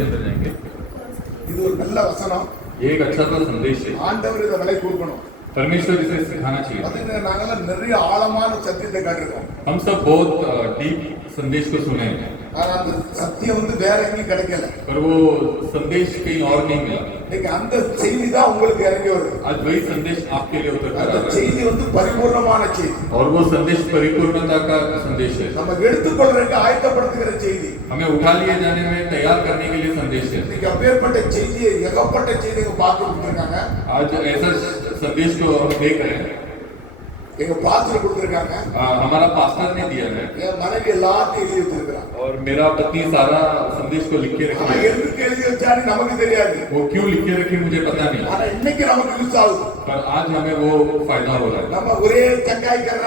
के अंदर जाएंगे। இது ஒரு நல்ல வசனம். ये एक अच्छा सा संदेश है। ஆண்டவர் இதை விலை கொடுக்கணும். परमेश्वर इसे सिखाना चाहिए। அதுக்கு நாங்கெல்லாம் நிறைய ஆழமான சத்தியத்தை கேட்டிருக்கோம். हम सब बहुत डीप संदेश को सुने हैं, ஆனா அந்த சத்தியம் வந்து வேற எங்கேயும் கிடைக்கல. पर वो संदेश कहीं और नहीं मिला। இன்னைக்கு அந்த செய்தி தான் உங்களுக்கு இறங்கி வருது. आज वही संदेश आपके लिए उतर कर आ அந்த रहा है செய்தி வந்து பரிபூர்ணமான செய்தி. और वो संदेश परिपूर्णता का संदेश है। நம்ம எடுத்துக்கொள்றதுக்கு ஆயத்தப்படுத்துகிற செய்தி. हमें उठा लिए जाने में तैयार करने के लिए संदेश है। இன்னைக்கு அப்பேற்பட்ட செய்தியை ஏகப்பட்ட செய்தியை பார்த்து கொடுத்துருக்காங்க. आज ऐसा संदेश को हम देख रहे हैं। எங்க பாஸ்டர் கொடுத்திருக்காங்க. हमारा पास्टर ने दिया है என் மனைவி எல்லாத்தையும் எழுதி வச்சிருக்காங்க. और मेरा पत्नी सारा संदेश को लिख के रखी है। எதுக்கு எழுதி வச்சான்னு நமக்கு தெரியாது. वो क्यों लिख के रखी मुझे पता नहीं, ஆனா இன்னைக்கு நமக்கு யூஸ் ஆகுது. पर आज हमें वो फायदा हो रहा है। நம்ம ஒரே சங்காய் கர்ற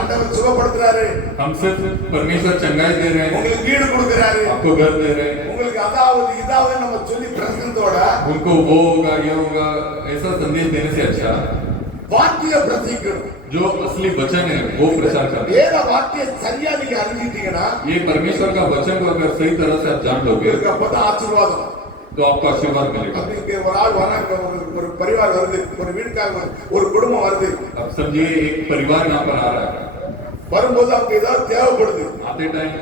ஆண்டவர் சுகப்படுத்துறாரு. हम सिर्फ परमेश्वर चंगाई दे रहे हैं, உங்களுக்கு வீடு கொடுக்கறாரு, आपको घर दे रहे हैं, உங்களுக்கு அதாவது இதாவது நம்ம சொல்லி பிரசங்கத்தோட उनको वो होगा ये होगा ऐसा संदेश देने से अच्छा வாக்கிய பிரசங்கிக்கணும். जो असली वचन है वो प्रचार करना। வேத வாக்கிய சரியா நீங்க அறிஞ்சிட்டீங்கன்னா ये परमेश्वर का वचन को अगर सही तरह से आप जान लोगे உங்களுக்கு அப்பதான் ஆசீர்வாதம். तो आपको आशीर्वाद मिलेगा। அப்படிங்க ஒரு ஆள் வராங்க, ஒரு परिवार வருது, ஒரு வீட்டுக்காரங்க, ஒரு குடும்பம் வருது. अब समझिए एक परिवार यहाँ पर आ रहा है, வரும்போது அவங்க ஏதாவது தேவைப்படுது. आते टाइम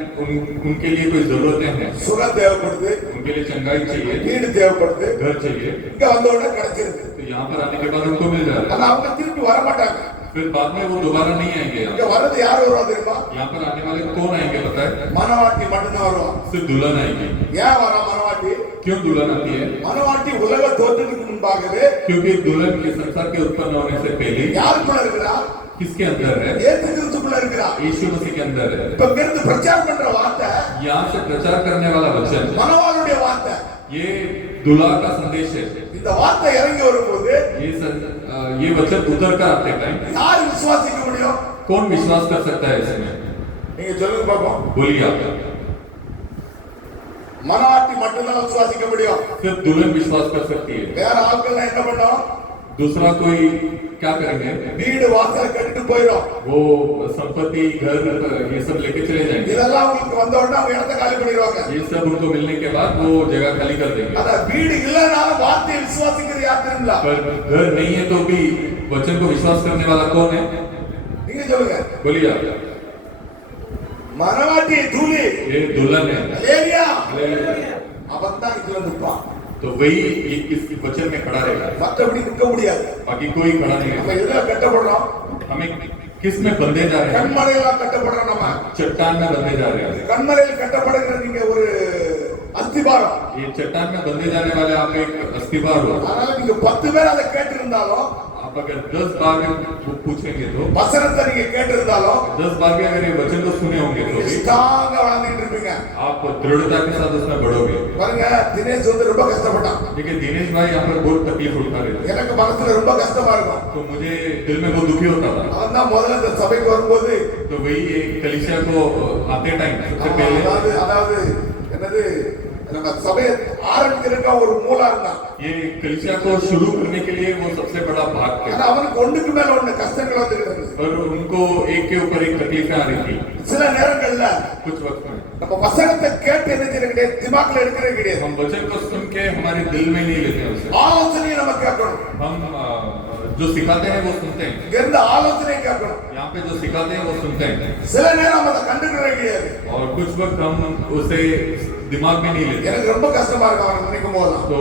उनके लिए कोई जरूरतें हैं, சுகம் தேவைப்படுது, उनके लिए चंगाई चाहिए, வீடு தேவைப்படுது. घर चाहिए, இங்க வந்த உடனே கிடைச்சிருது. तो यहाँ पर आने के बाद उनको मिल जा रहा है। ஆனா அவங்க திருப்பி வர மாட்டாங்க. फिर बाद में वो दोबारा नहीं आएंगे। இங்க வர்றது யார் வருவா தெரியுமா? यहाँ पर आने वाले कौन आएंगे पता है? மனவாட்டி மட்டும்தான் வருவா. सिर्फ दुल्हन आएगी। ஏன் வரா மனவாட்டி? क्यों दुल्हन आती है? மனவாட்டி உலக தோற்றத்துக்கு முன்பாகவே क्योंकि दुल्हन के संसार के उत्पन्न होने से पहले யாருக்குள்ள இருக்கிறா? किसके अंदर है? இயேசு கிறிஸ்துக்குள்ள இருக்கிறா. यीशु मसीह के अंदर है। இப்ப இருந்து பிரச்சாரம் பண்ற வார்த்தை यहाँ से प्रचार करने वाला वचन மனவாளுடைய வார்த்தை. ये दुल्हा का संदेश है। இந்த வார்த்தை இறங்கி வரும்போது ये वचन उतर कर आते टाइम யார் விசுவாசிக்க முடியும்? कौन विश्वास कर सकता है इसमें? நீங்க சொல்லுங்க பாப்போம். बोलिए आप। மனவாட்டி மட்டும்தான் விசுவாசிக்க முடியும். सिर्फ दुल्हन विश्वास कर सकती है, வேற ஆட்கள் என்ன பண்ணோம்? दूसरा कोई क्या करेंगे? வீடு வாசல் கட்டிட்டு போயிடும். वो संपत्ति घर ये सब लेके चले जाएंगे। இதெல்லாம் உங்களுக்கு வந்த உடனே அவங்க இடத்தை காலி பண்ணிடுவாங்க. ये सब उनको मिलने के बाद वो जगह खाली कर देंगे। அத வீடு இல்லனாலும் வார்த்தையை விசுவாசிக்கிறது யார் தெரியுமா? पर घर नहीं है तो भी वचन को विश्वास करने वाला कौन है? நீங்க சொல்லுங்க. बोलिए आप। மனவாட்டி தூளி ये दुल्हन है। ஹalleluya. हालेलुया। அவன் தான் இதுல நிற்பான். तो वही इस वचन में खड़ा रहेगा, மற்றபடி நிற்க முடியாது. बाकी कोई खड़ा नहीं நம்ம है। எதுல கட்டப்படுறோம்? हमें किस में बंधे जा रहे हैं? கண்மலையில கட்டப்படுறோம். நம்ம चट्टान में बंधे जा रहे हैं। கண்மலையில் கட்டப்படுகிற நீங்க ஒரு அஸ்திபாரம். ये चट्टान में बंधे जाने वाले आप एक अस्थिवार हो। அதனால நீங்க 10 பேர் அதை கேட்டிருந்தாலும், आप अगर 10 बार भी वो पूछेंगे तो வசனத்தை நீங்க கேட்டிருந்தாலும் 10 बार भी अगर ये वचन को सुने होंगे तो भी ஸ்ட்ராங்கா வளர்ந்துட்டு இருப்பீங்க. आप दृढ़ता के साथ उसमें बढ़ोगे। பாருங்க, தினேஷ் வந்து ரொம்ப கஷ்டப்பட்டான். देखिए दिनेश भाई यहाँ पर बहुत तकलीफ उठा रहे थे, எனக்கு மனசுல ரொம்ப கஷ்டமா இருக்கும். तो मुझे दिल में बहुत दुखी होता था। அவன் தான் முதல்ல இந்த சபைக்கு வரும்போது तो वही एक कलीसिया को आते टाइम सबसे पहले அதாவது என்னது நம்ம சபையை ஆரம்பிக்கிறதுக்கு ஒரு மூலா இருந்தான். ये कलीसिया को शुरू करने के लिए वो सबसे बड़ा भाग थे, ஆனா அவனுக்கு ஒண்ணுக்கு மேல ஒண்ணு கஷ்டங்கள் வந்துருந்தது. और उनको एक के ऊपर एक तकलीफें आ रही थी। சில நேரங்கள்ல कुछ वक्त में நம்ம வசனத்தை கேட்டு என்ன செய்யறது கிடையாது, திமாக்ல எடுக்கிறது கிடையாது. हम वचन को सुन के हमारे दिल में नहीं लेते हैं उसे। ஆலோசனையை நம்ம கேட்கணும். हम जो सिखाते हैं वो सुनते हैं, இங்க இருந்து ஆலோசனை கேட்கணும். यहाँ पे जो सिखाते हैं वो सुनते हैं, சில நேரம் அதை கண்டுக்கிறது கிடையாது. और कुछ वक्त हम उसे दिमाग में नहीं लेते। எனக்கு ரொம்ப கஷ்டமா இருக்கும் அவனை நினைக்கும் போது. तो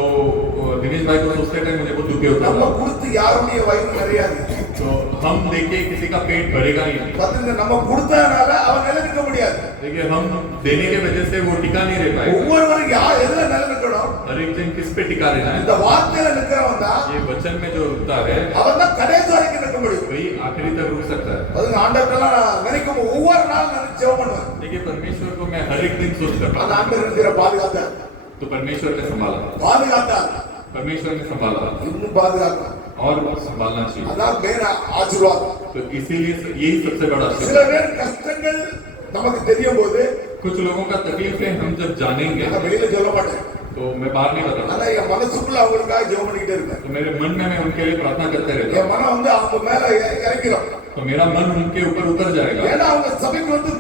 दिनेश भाई को सोचते टाइम मुझे बहुत दुखी होता நம்ம था। கொடுத்து யாருடைய வயிறு நிறையாது. तो हम देखिए किसी का पेट भरेगा नहीं। பாத்தீங்க, நம்ம கொடுத்ததனால அவன் நிலைநிற்க முடியாது. देखिए हम देने के वजह से वो टिका नहीं रह पाएगा। ஒவ்வொருவரும் யார் எதுல நிலைநிற்கணும்? हर एक जन किस पे टिका रहना है? இந்த வார்த்தையில நிற்கிறவன் தான், ये वचन में जो रुकता है அவன் தான் கடைசி வரைக்கும் நிற்க முடியும். वही आखिरी तक रुक सकता है। அதுக்கு ஆண்டவரெல்லாம் நான் நினைக்கும் ஒவ்வொரு நாளும் நினைச்சு ஜெபம் பண்ணுவேன். देखिए परमेश्वर को मैं हर एक दिन सोच करता அந்த हूँ। ஆண்டவர் இருக்கிற பாதுகாத்தார், तो परमेश्वर ने संभाला, பாதுகாத்தார், परमेश्वर ने संभाला இன்னும் பாதுகாத்தார். और संभालना चाहिए। அதான் மேல ஆசீர்வாதம். तो इसीलिए यही सबसे बड़ा சில आशीर्वाद। பேர் கஷ்டங்கள் நமக்கு தெரியும் போது कुछ लोगों का तकलीफें हम जब जानेंगे நான் வெளியில சொல்ல மாட்டேன். तो मैं बाहर नहीं बताता, ஆனா என் மனசுக்குள்ள அவங்களுக்காக ஜெபம் பண்ணிக்கிட்டே இருப்பேன். तो मेरे मन में मैं उनके लिए प्रार्थना करते रहता என் மனம் வந்து அவங்க மேல இறக்கிறோம். हूँ। तो मेरा मन उनके ऊपर उतर जाएगा, ஏன்னா அவங்க சபைக்கு வந்து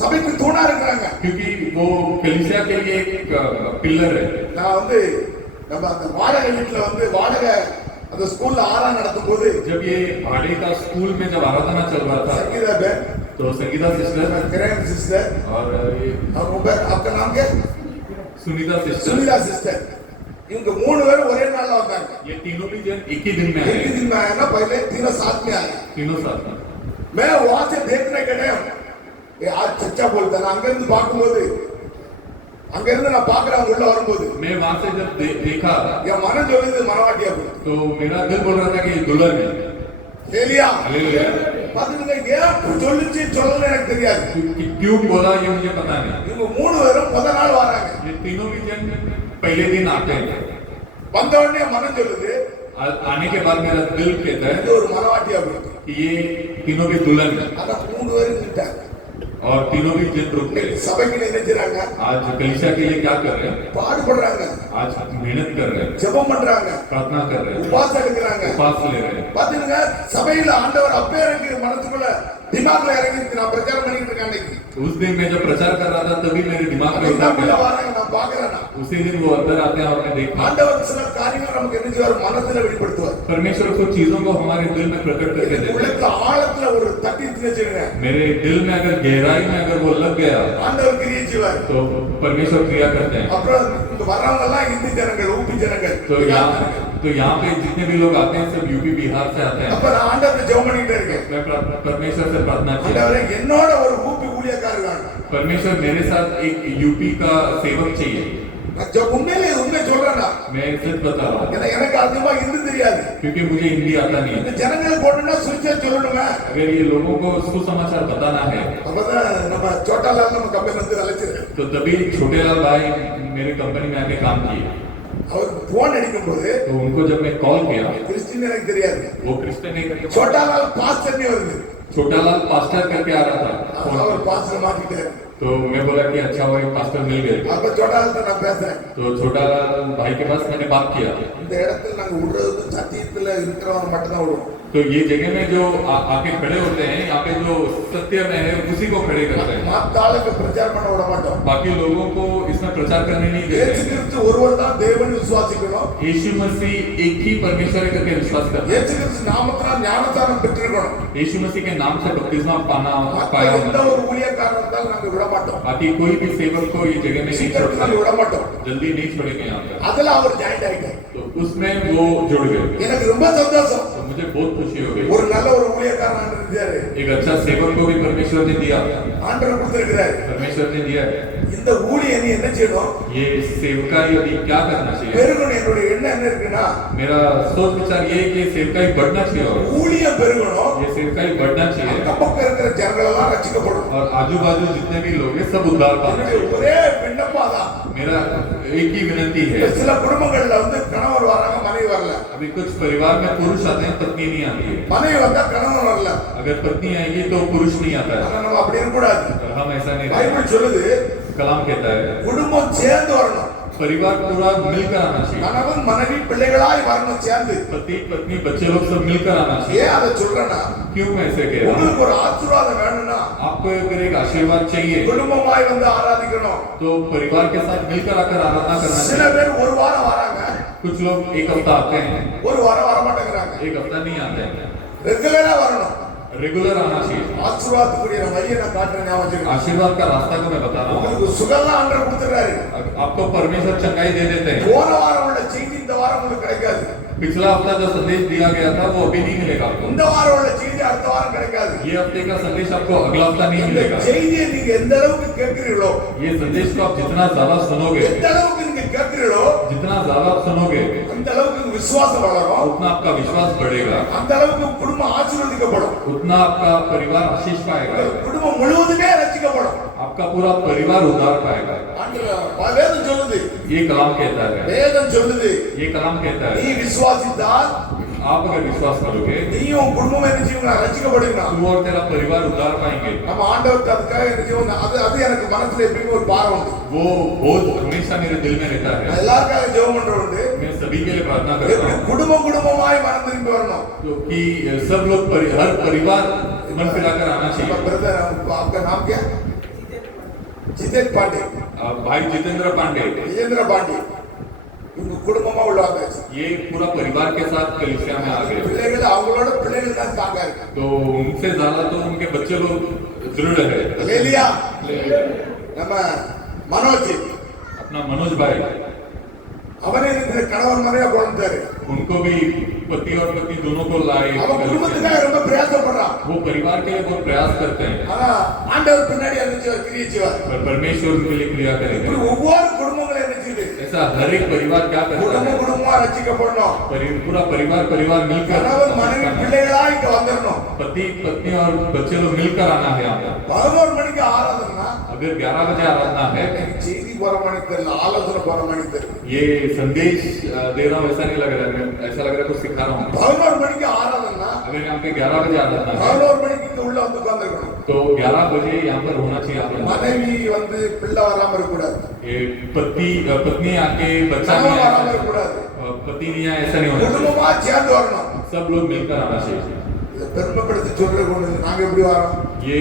சபைக்கு தூணா இருக்கிறாங்க. क्योंकि वो कलीसिया के लिए एक पिलर है। நான் வந்து நம்ம அந்த வாடகை வீட்டுல வந்து வாடகை அந்த ஸ்கூல்ல ஆராதனை நடத்தும் போது जब ये भाड़े का स्कूल में जब आराधना चल रहा था संगीता बहन, तो संगीता सिस्टर किरण सिस्टर और ये और आपका नाम क्या? सुनीता सिस्टर, सुनीता सिस्टर, इनके मूड वेरे ஒரே நாள்ல வந்தாங்க. ये तीनों भी जन एक ही दिन में एक आए, ही दिन में आया ना, पहले तीनों साथ में आए. तीनों साथ में। मैं वहां से देखने के टाइम ये आज चच्चा बोलता ना, அங்க இருந்து பாக்கும்போது அங்க இருந்து நான் பாக்குறேன் உள்ள வரும்போது मैं वहां से जब देखा என் மனம் சொல்லுது மனவாட்டியா போய் तो मेरा दिल बोल रहा था कि ये दुल्हन है। ஏலியா हालेलुया। பாத்துங்க ஏன் சொல்லுச்சு சொல்லல எனக்கு தெரியாது. क्यों बोला ये मुझे पता नहीं। இவங்க மூணு பேரும் முத நாள் வராங்க. ये तीनों भी जन पहले दिन आते हैं। வந்த உடனே மனம் சொல்லுது आने के बाद मेरा दिल कहता है இது ஒரு மனவாட்டியா போய் कि ये तीनों भी दुल्हन है அத மூணு பேரும் நின்னுட்டாங்க. और तीनों भी जन रुक गए। சபைக்கு நினைச்சாங்க, आज कलीसिया के लिए क्या कर रहे हैं? பாடுபடுறாங்க, आज मेहनत कर रहे हैं, ஜெபம் பண்றாங்க, प्रार्थना कर रहे हैं, உபாசம் எடுக்கிறாங்க. उपास ले रहे हैं। பாத்தீங்க சபையில ஆண்டவர் அப்பே எனக்கு மனசுக்குள்ள திமாக்ல இறங்கி நான் பிரச்சாரம் பண்ணிட்டு இருக்கேன். அன்னைக்கு उस दिन मैं जब प्रचार कर रहा था तभी मेरे दिमाग में उतर உள்ள गया। வராங்க, நான் பாக்குறேன். उसी दिन वो अंदर आते हैं और मैं देखा ஆண்டவர் சில காரியங்கள் நமக்கு என்ன செய்வார், மனசுல வெளிப்படுத்துவார். परमेश्वर कुछ चीजों को हमारे दिल में प्रकट करके देते हैं। உள்ளத்துல ஆழத்துல ஒரு தட்டி வச்சிருங்க, मेरे दिल में अगर गहराई में अगर वो लग गया ஆண்டவர் கிரியை செய்வார். तो परमेश्वर क्रिया करते हैं। அப்புறம் இங்க வர்றவங்க எல்லாம் இந்தி ஜனங்கள், ஊபி ஜனங்கள். तो यहाँ पे जितने भी लोग आते हैं सब यूपी बिहार से आते हैं। அப்ப நான் ஆண்டவரை ஜெபம் பண்ணிட்டே இருக்கேன். मैं परमेश्वर से प्रार्थना किया, ஆண்டவரே என்னோட ஒரு ஊபி ஊழியக்காரர் வேணும். परमेश्वर मेरे साथ एक यूपी का सेवक चाहिए। நான் உண்மையிலே உண்மை சொல்றேன்னா, मैं सच बता रहा हूँ எனக்கு அதிகமா हिंदी தெரியாது. क्योंकि मुझे हिंदी आता नहीं இந்த है। ஜனங்களுக்கு போட்டுனா சுவிசேஷம் சொல்லணுமே. अगर ये लोगों को सुसमाचार बताना है அப்பதான் நம்ம சோட்டாலால் நம்ம கம்பெனி வந்து அழைச்சிருக்கேன். तो तभी छोटेलाल भाई मेरे कंपनी में आके काम किए। அவர் போன் அடிக்கும்போது तो उनको जब मैं कॉल किया கிறிஸ்டியன் எனக்கு தெரியாது, वो क्रिश्चियन नहीं करके சோட்டாலால் பாஸ்டர்னே வருது. छोटालाल पास्टर करके आ रहा था फोन அவர் पे। பாஸ்டர் மாத்திட்டாரு. तो मैं बोला कि अच्छा वो एक पास्टर मिल गए। அப்ப சோட்டாலால் தான் நான் பேசுறேன். तो छोटालाल भाई के पास मैंने बात किया। இந்த இடத்துல நாங்க விடுறது சத்தியத்துல இருக்கிறவங்க மட்டும் தான் விடுவோம். तो ये जगह में जो आके खड़े होते हैं, यहाँ पे जो सत्य में है उसी को खड़े करते हैं। மத்த ஆளுக்கு பிரச்சாரம் பண்ண விட மாட்டோம். बाकी लोगों को इसमें प्रचार करने नहीं இயேசு देते। கிறிஸ்து ஒருவர் தான் தேவன் விசுவாசிக்கணும். यीशु मसीह एक ही परमेश्वर है करके विश्वास करते हैं। இயேசு கிறிஸ்து நாமத்தினால் ஞானஸ்நானம் பெற்றிருக்கணும். यीशु मसीह के नाम से बपतिस्मा पाया மத்த எந்த होना। ஒரு ஊழியக்காரர் இருந்தாலும் நாங்க விட மாட்டோம். बाकी कोई भी सेवक को ये जगह में नहीं சீக்கிரத்துல छोड़ते, விட மாட்டோம். जल्दी नहीं छोड़ेंगे यहाँ पर। அதுல அவர் ஜாயின் ஆயிட்டார். तो उसमें वो जुड़ गए। எனக்கு ரொம்ப சந்தோஷம். तो मुझे बहुत खुशी हो गई। ஒரு நல்ல ஒரு ஊழியக்காரன் ஆண்டவர் இருந்தாரு. एक अच्छा सेवक को भी परमेश्वर ने दिया, ஆண்டவர் கொடுத்திருக்கிறார். परमेश्वर ने दिया है। இந்த ஊழிய நீ என்ன செய்யணும்? ये सेवकाई अभी क्या करना चाहिए? பெருகணும். என்னுடைய எண்ணம் என்ன இருக்குன்னா, मेरा सोच विचार ये है कि ये सेवकाई बढ़ना चाहिए और ஊழியம் பெருகணும். ये सेवकाई बढ़ना चाहिए அக்கப்பக்கம் இருக்கிற ஜனங்கள் எல்லாம் ரட்சிக்கப்படும். और आजू बाजू जितने भी लोग हैं सब उद्धार पाना என்னுடைய चाहिए। ஒரே விண்ணப்பம் தான். मेरा एक ही विनती है। சில குடும்பங்கள்ல வந்து கணவர் வராங்க, மனைவி வரல. अभी कुछ परिवार में पुरुष आते हैं, पत्नी नहीं आती है। மனைவி வந்தா கணவன் வரல. अगर पत्नी आएगी तो पुरुष नहीं आता है। ஆனா நம்ம அப்படி இருக்க கூடாது. और हम ऐसा नहीं रहते। பைபிள் சொல்லுது कलाम कहता है குடும்பம் சேர்ந்து வரணும். परिवार पूरा मिलकर आना चाहिए। கணவன் மனைவி பிள்ளைகளாய் வரணும் சேர்ந்து. पति पत्नी बच्चे लोग सब मिलकर आना चाहिए। ஏன் அதை சொல்றேன்னா, क्यों मैं ऐसे कह रहा हूँ? உங்களுக்கு ஒரு ஆசீர்வாதம் வேணும்னா आपको अगर एक आशीर्वाद चाहिए குடும்பமாய் வந்து ஆராதிக்கணும். तो परिवार के साथ मिलकर आकर आराधना करना சில चाहिए। பேர் ஒரு வாரம் வராங்க, कुछ लोग एक हफ्ता आते हैं, ஒரு வாரம் வர மாட்டேங்கிறாங்க. एक हफ्ता नहीं आते हैं। ரெகுலரா வரணும். रेगुलर आना चाहिए। ஆசீர்வாதத்துக்குரிய நான் வழியை நான் காட்டுறேன், ஞாபகம் வச்சுக்கோங்க. आशीर्वाद का रास्ता को मैं बता रहा हूँ। உங்களுக்கு சுகம்லாம் ஆண்டவர் கொடுத்துறாரு. आपको परमेश्वर चंगाई दे देते हैं। போன வாரம் உள்ள செய்தி இந்த வாரம் உங்களுக்கு கிடைக்காது. पिछला हफ्ता जो संदेश दिया गया था वो अभी नहीं मिलेगा आपको। இந்த வாரம் உள்ள செய்தி அடுத்த வாரம் கிடைக்காது. ये हफ्ते का संदेश आपको अगला हफ्ता नहीं இந்த मिलेगा। செய்தியை நீங்க எந்த அளவுக்கு கேட்கிறீர்களோ, ये संदेश को आप जितना ज्यादा सुनोगे, எந்த அளவுக்கு நீங்க கேட்கிறீர்களோ, जितना ज्यादा आप सुनोगे அந்த அளவுக்கு விசுவாசம் வளரும். उतना आपका विश्वास बढ़ेगा, அந்த அளவுக்கு குடும்பம் ஆசீர்வதிக்கப்படும். उतना आपका परिवार आशीष पाएगा, குடும்பம் முழுவதுமே ரட்சிக்கப்படும். आपका पूरा परिवार उद्धार पाएगा। ஆண்டவர் வேதம் சொல்லுது, ये कलाम कहता है, வேதம் சொல்லுது, ये कलाम कहता நீ है விசுவாசித்தால் आप अगर विश्वास करोगे நீயும் குடும்பம் என்ன செய்வீங்க, ரட்சிக்கப்படுவீங்க. तू और तेरा परिवार उद्धार पाएंगे। நம்ம ஆண்டவருக்கு அதுக்காக என்ன செய்வோம், அது எனக்கு மனசுல எப்பயுமே ஒரு பாரம் உண்டு. वो बोझ हमेशा मेरे दिल में रहता நான் है। எல்லாருக்காக ஜெபம் பண்றேன் உண்டு. मैं सभी के लिए प्रार्थना करता எப்படி हूँ குடும்பமாய் மனம் திரும்பி வரணும். क्योंकि सब लोग हर परिवार मन फिराकर आना चाहिए। ब्रदर आपका नाम क्या? ஜிதேன் பாண்டே, भाई जितेंद्र पांडे, விஜேந்திர பாண்டி, இவங்க குடும்பமா உள்ள வந்தாச்சு. ये पूरा परिवार के साथ कलीसिया में आ गए। பிள்ளைகள் அவங்களோட பிள்ளைகள் தான் தாங்க இருக்கு. तो उनसे ज्यादा तो उनके बच्चे लोग दृढ़ है। அல்லேலூயா. நம்ம மனோஜ், अपना मनोज भाई, அவனே இந்த கணவன் மனைவியா கொண்டாரு. उनको भी पति और पत्नी दोनों को लाए। அவன் குடும்பத்துக்காக ரொம்ப பிரயாசப்படுறான். वो परिवार के लिए बहुत प्रयास करते हैं, ஆனா ஆண்டவர் பின்னாடி அந்த கிரியை செய்வார். पर परमेश्वर के लिए क्रिया இப்படி करेंगे। ஒவ்வொரு குடும்பங்களும் என்ன செய்யுது? ऐसा हर एक परिवार क्या करता है, குடும்பமா ரட்சிக்கப்படணும். पूरा परिवार मिलकर, கணவன் மனைவி பிள்ளைகளா இங்க வந்துடணும். पति पत्नी और बच्चे लोग मिलकर आना है यहाँ पर। 11 மணிக்கு ஆராதனை, अगर 11 बजे आराधना है, செய்தி போற மணி தெரியல, ஆலோசனை போற மணி தெரியல. ये संदेश दे रहा हूँ ऐसा नहीं लग रहा है, ऐसा लग रहा है कुछ सिखा रहा हूँ। 11 மணிக்கு ஆராதனை, अगर यहाँ पे 11 बजे आराधना है, 11 மணிக்கு இங்க உள்ள வந்து உட்கார்ந்திருக்கணும். तो 11 बजे यहाँ पर होना चाहिए आप लोगों को। மனைவி வந்து பிள்ளை வராம இருக்க கூடாது, ये पत्नी आके बच्चा கணவன் नहीं வராம आए, இருக்க கூடாது. पति नहीं आए, ऐसा नहीं होना चाहिए। குடும்பமா சேர்ந்து வரணும். सब लोग मिलकर आना चाहिए। இதை பெருமைப்படுத்தி சொல்றது ஒண்ணு இல்லை. நாங்க எப்படி வரோம்? ये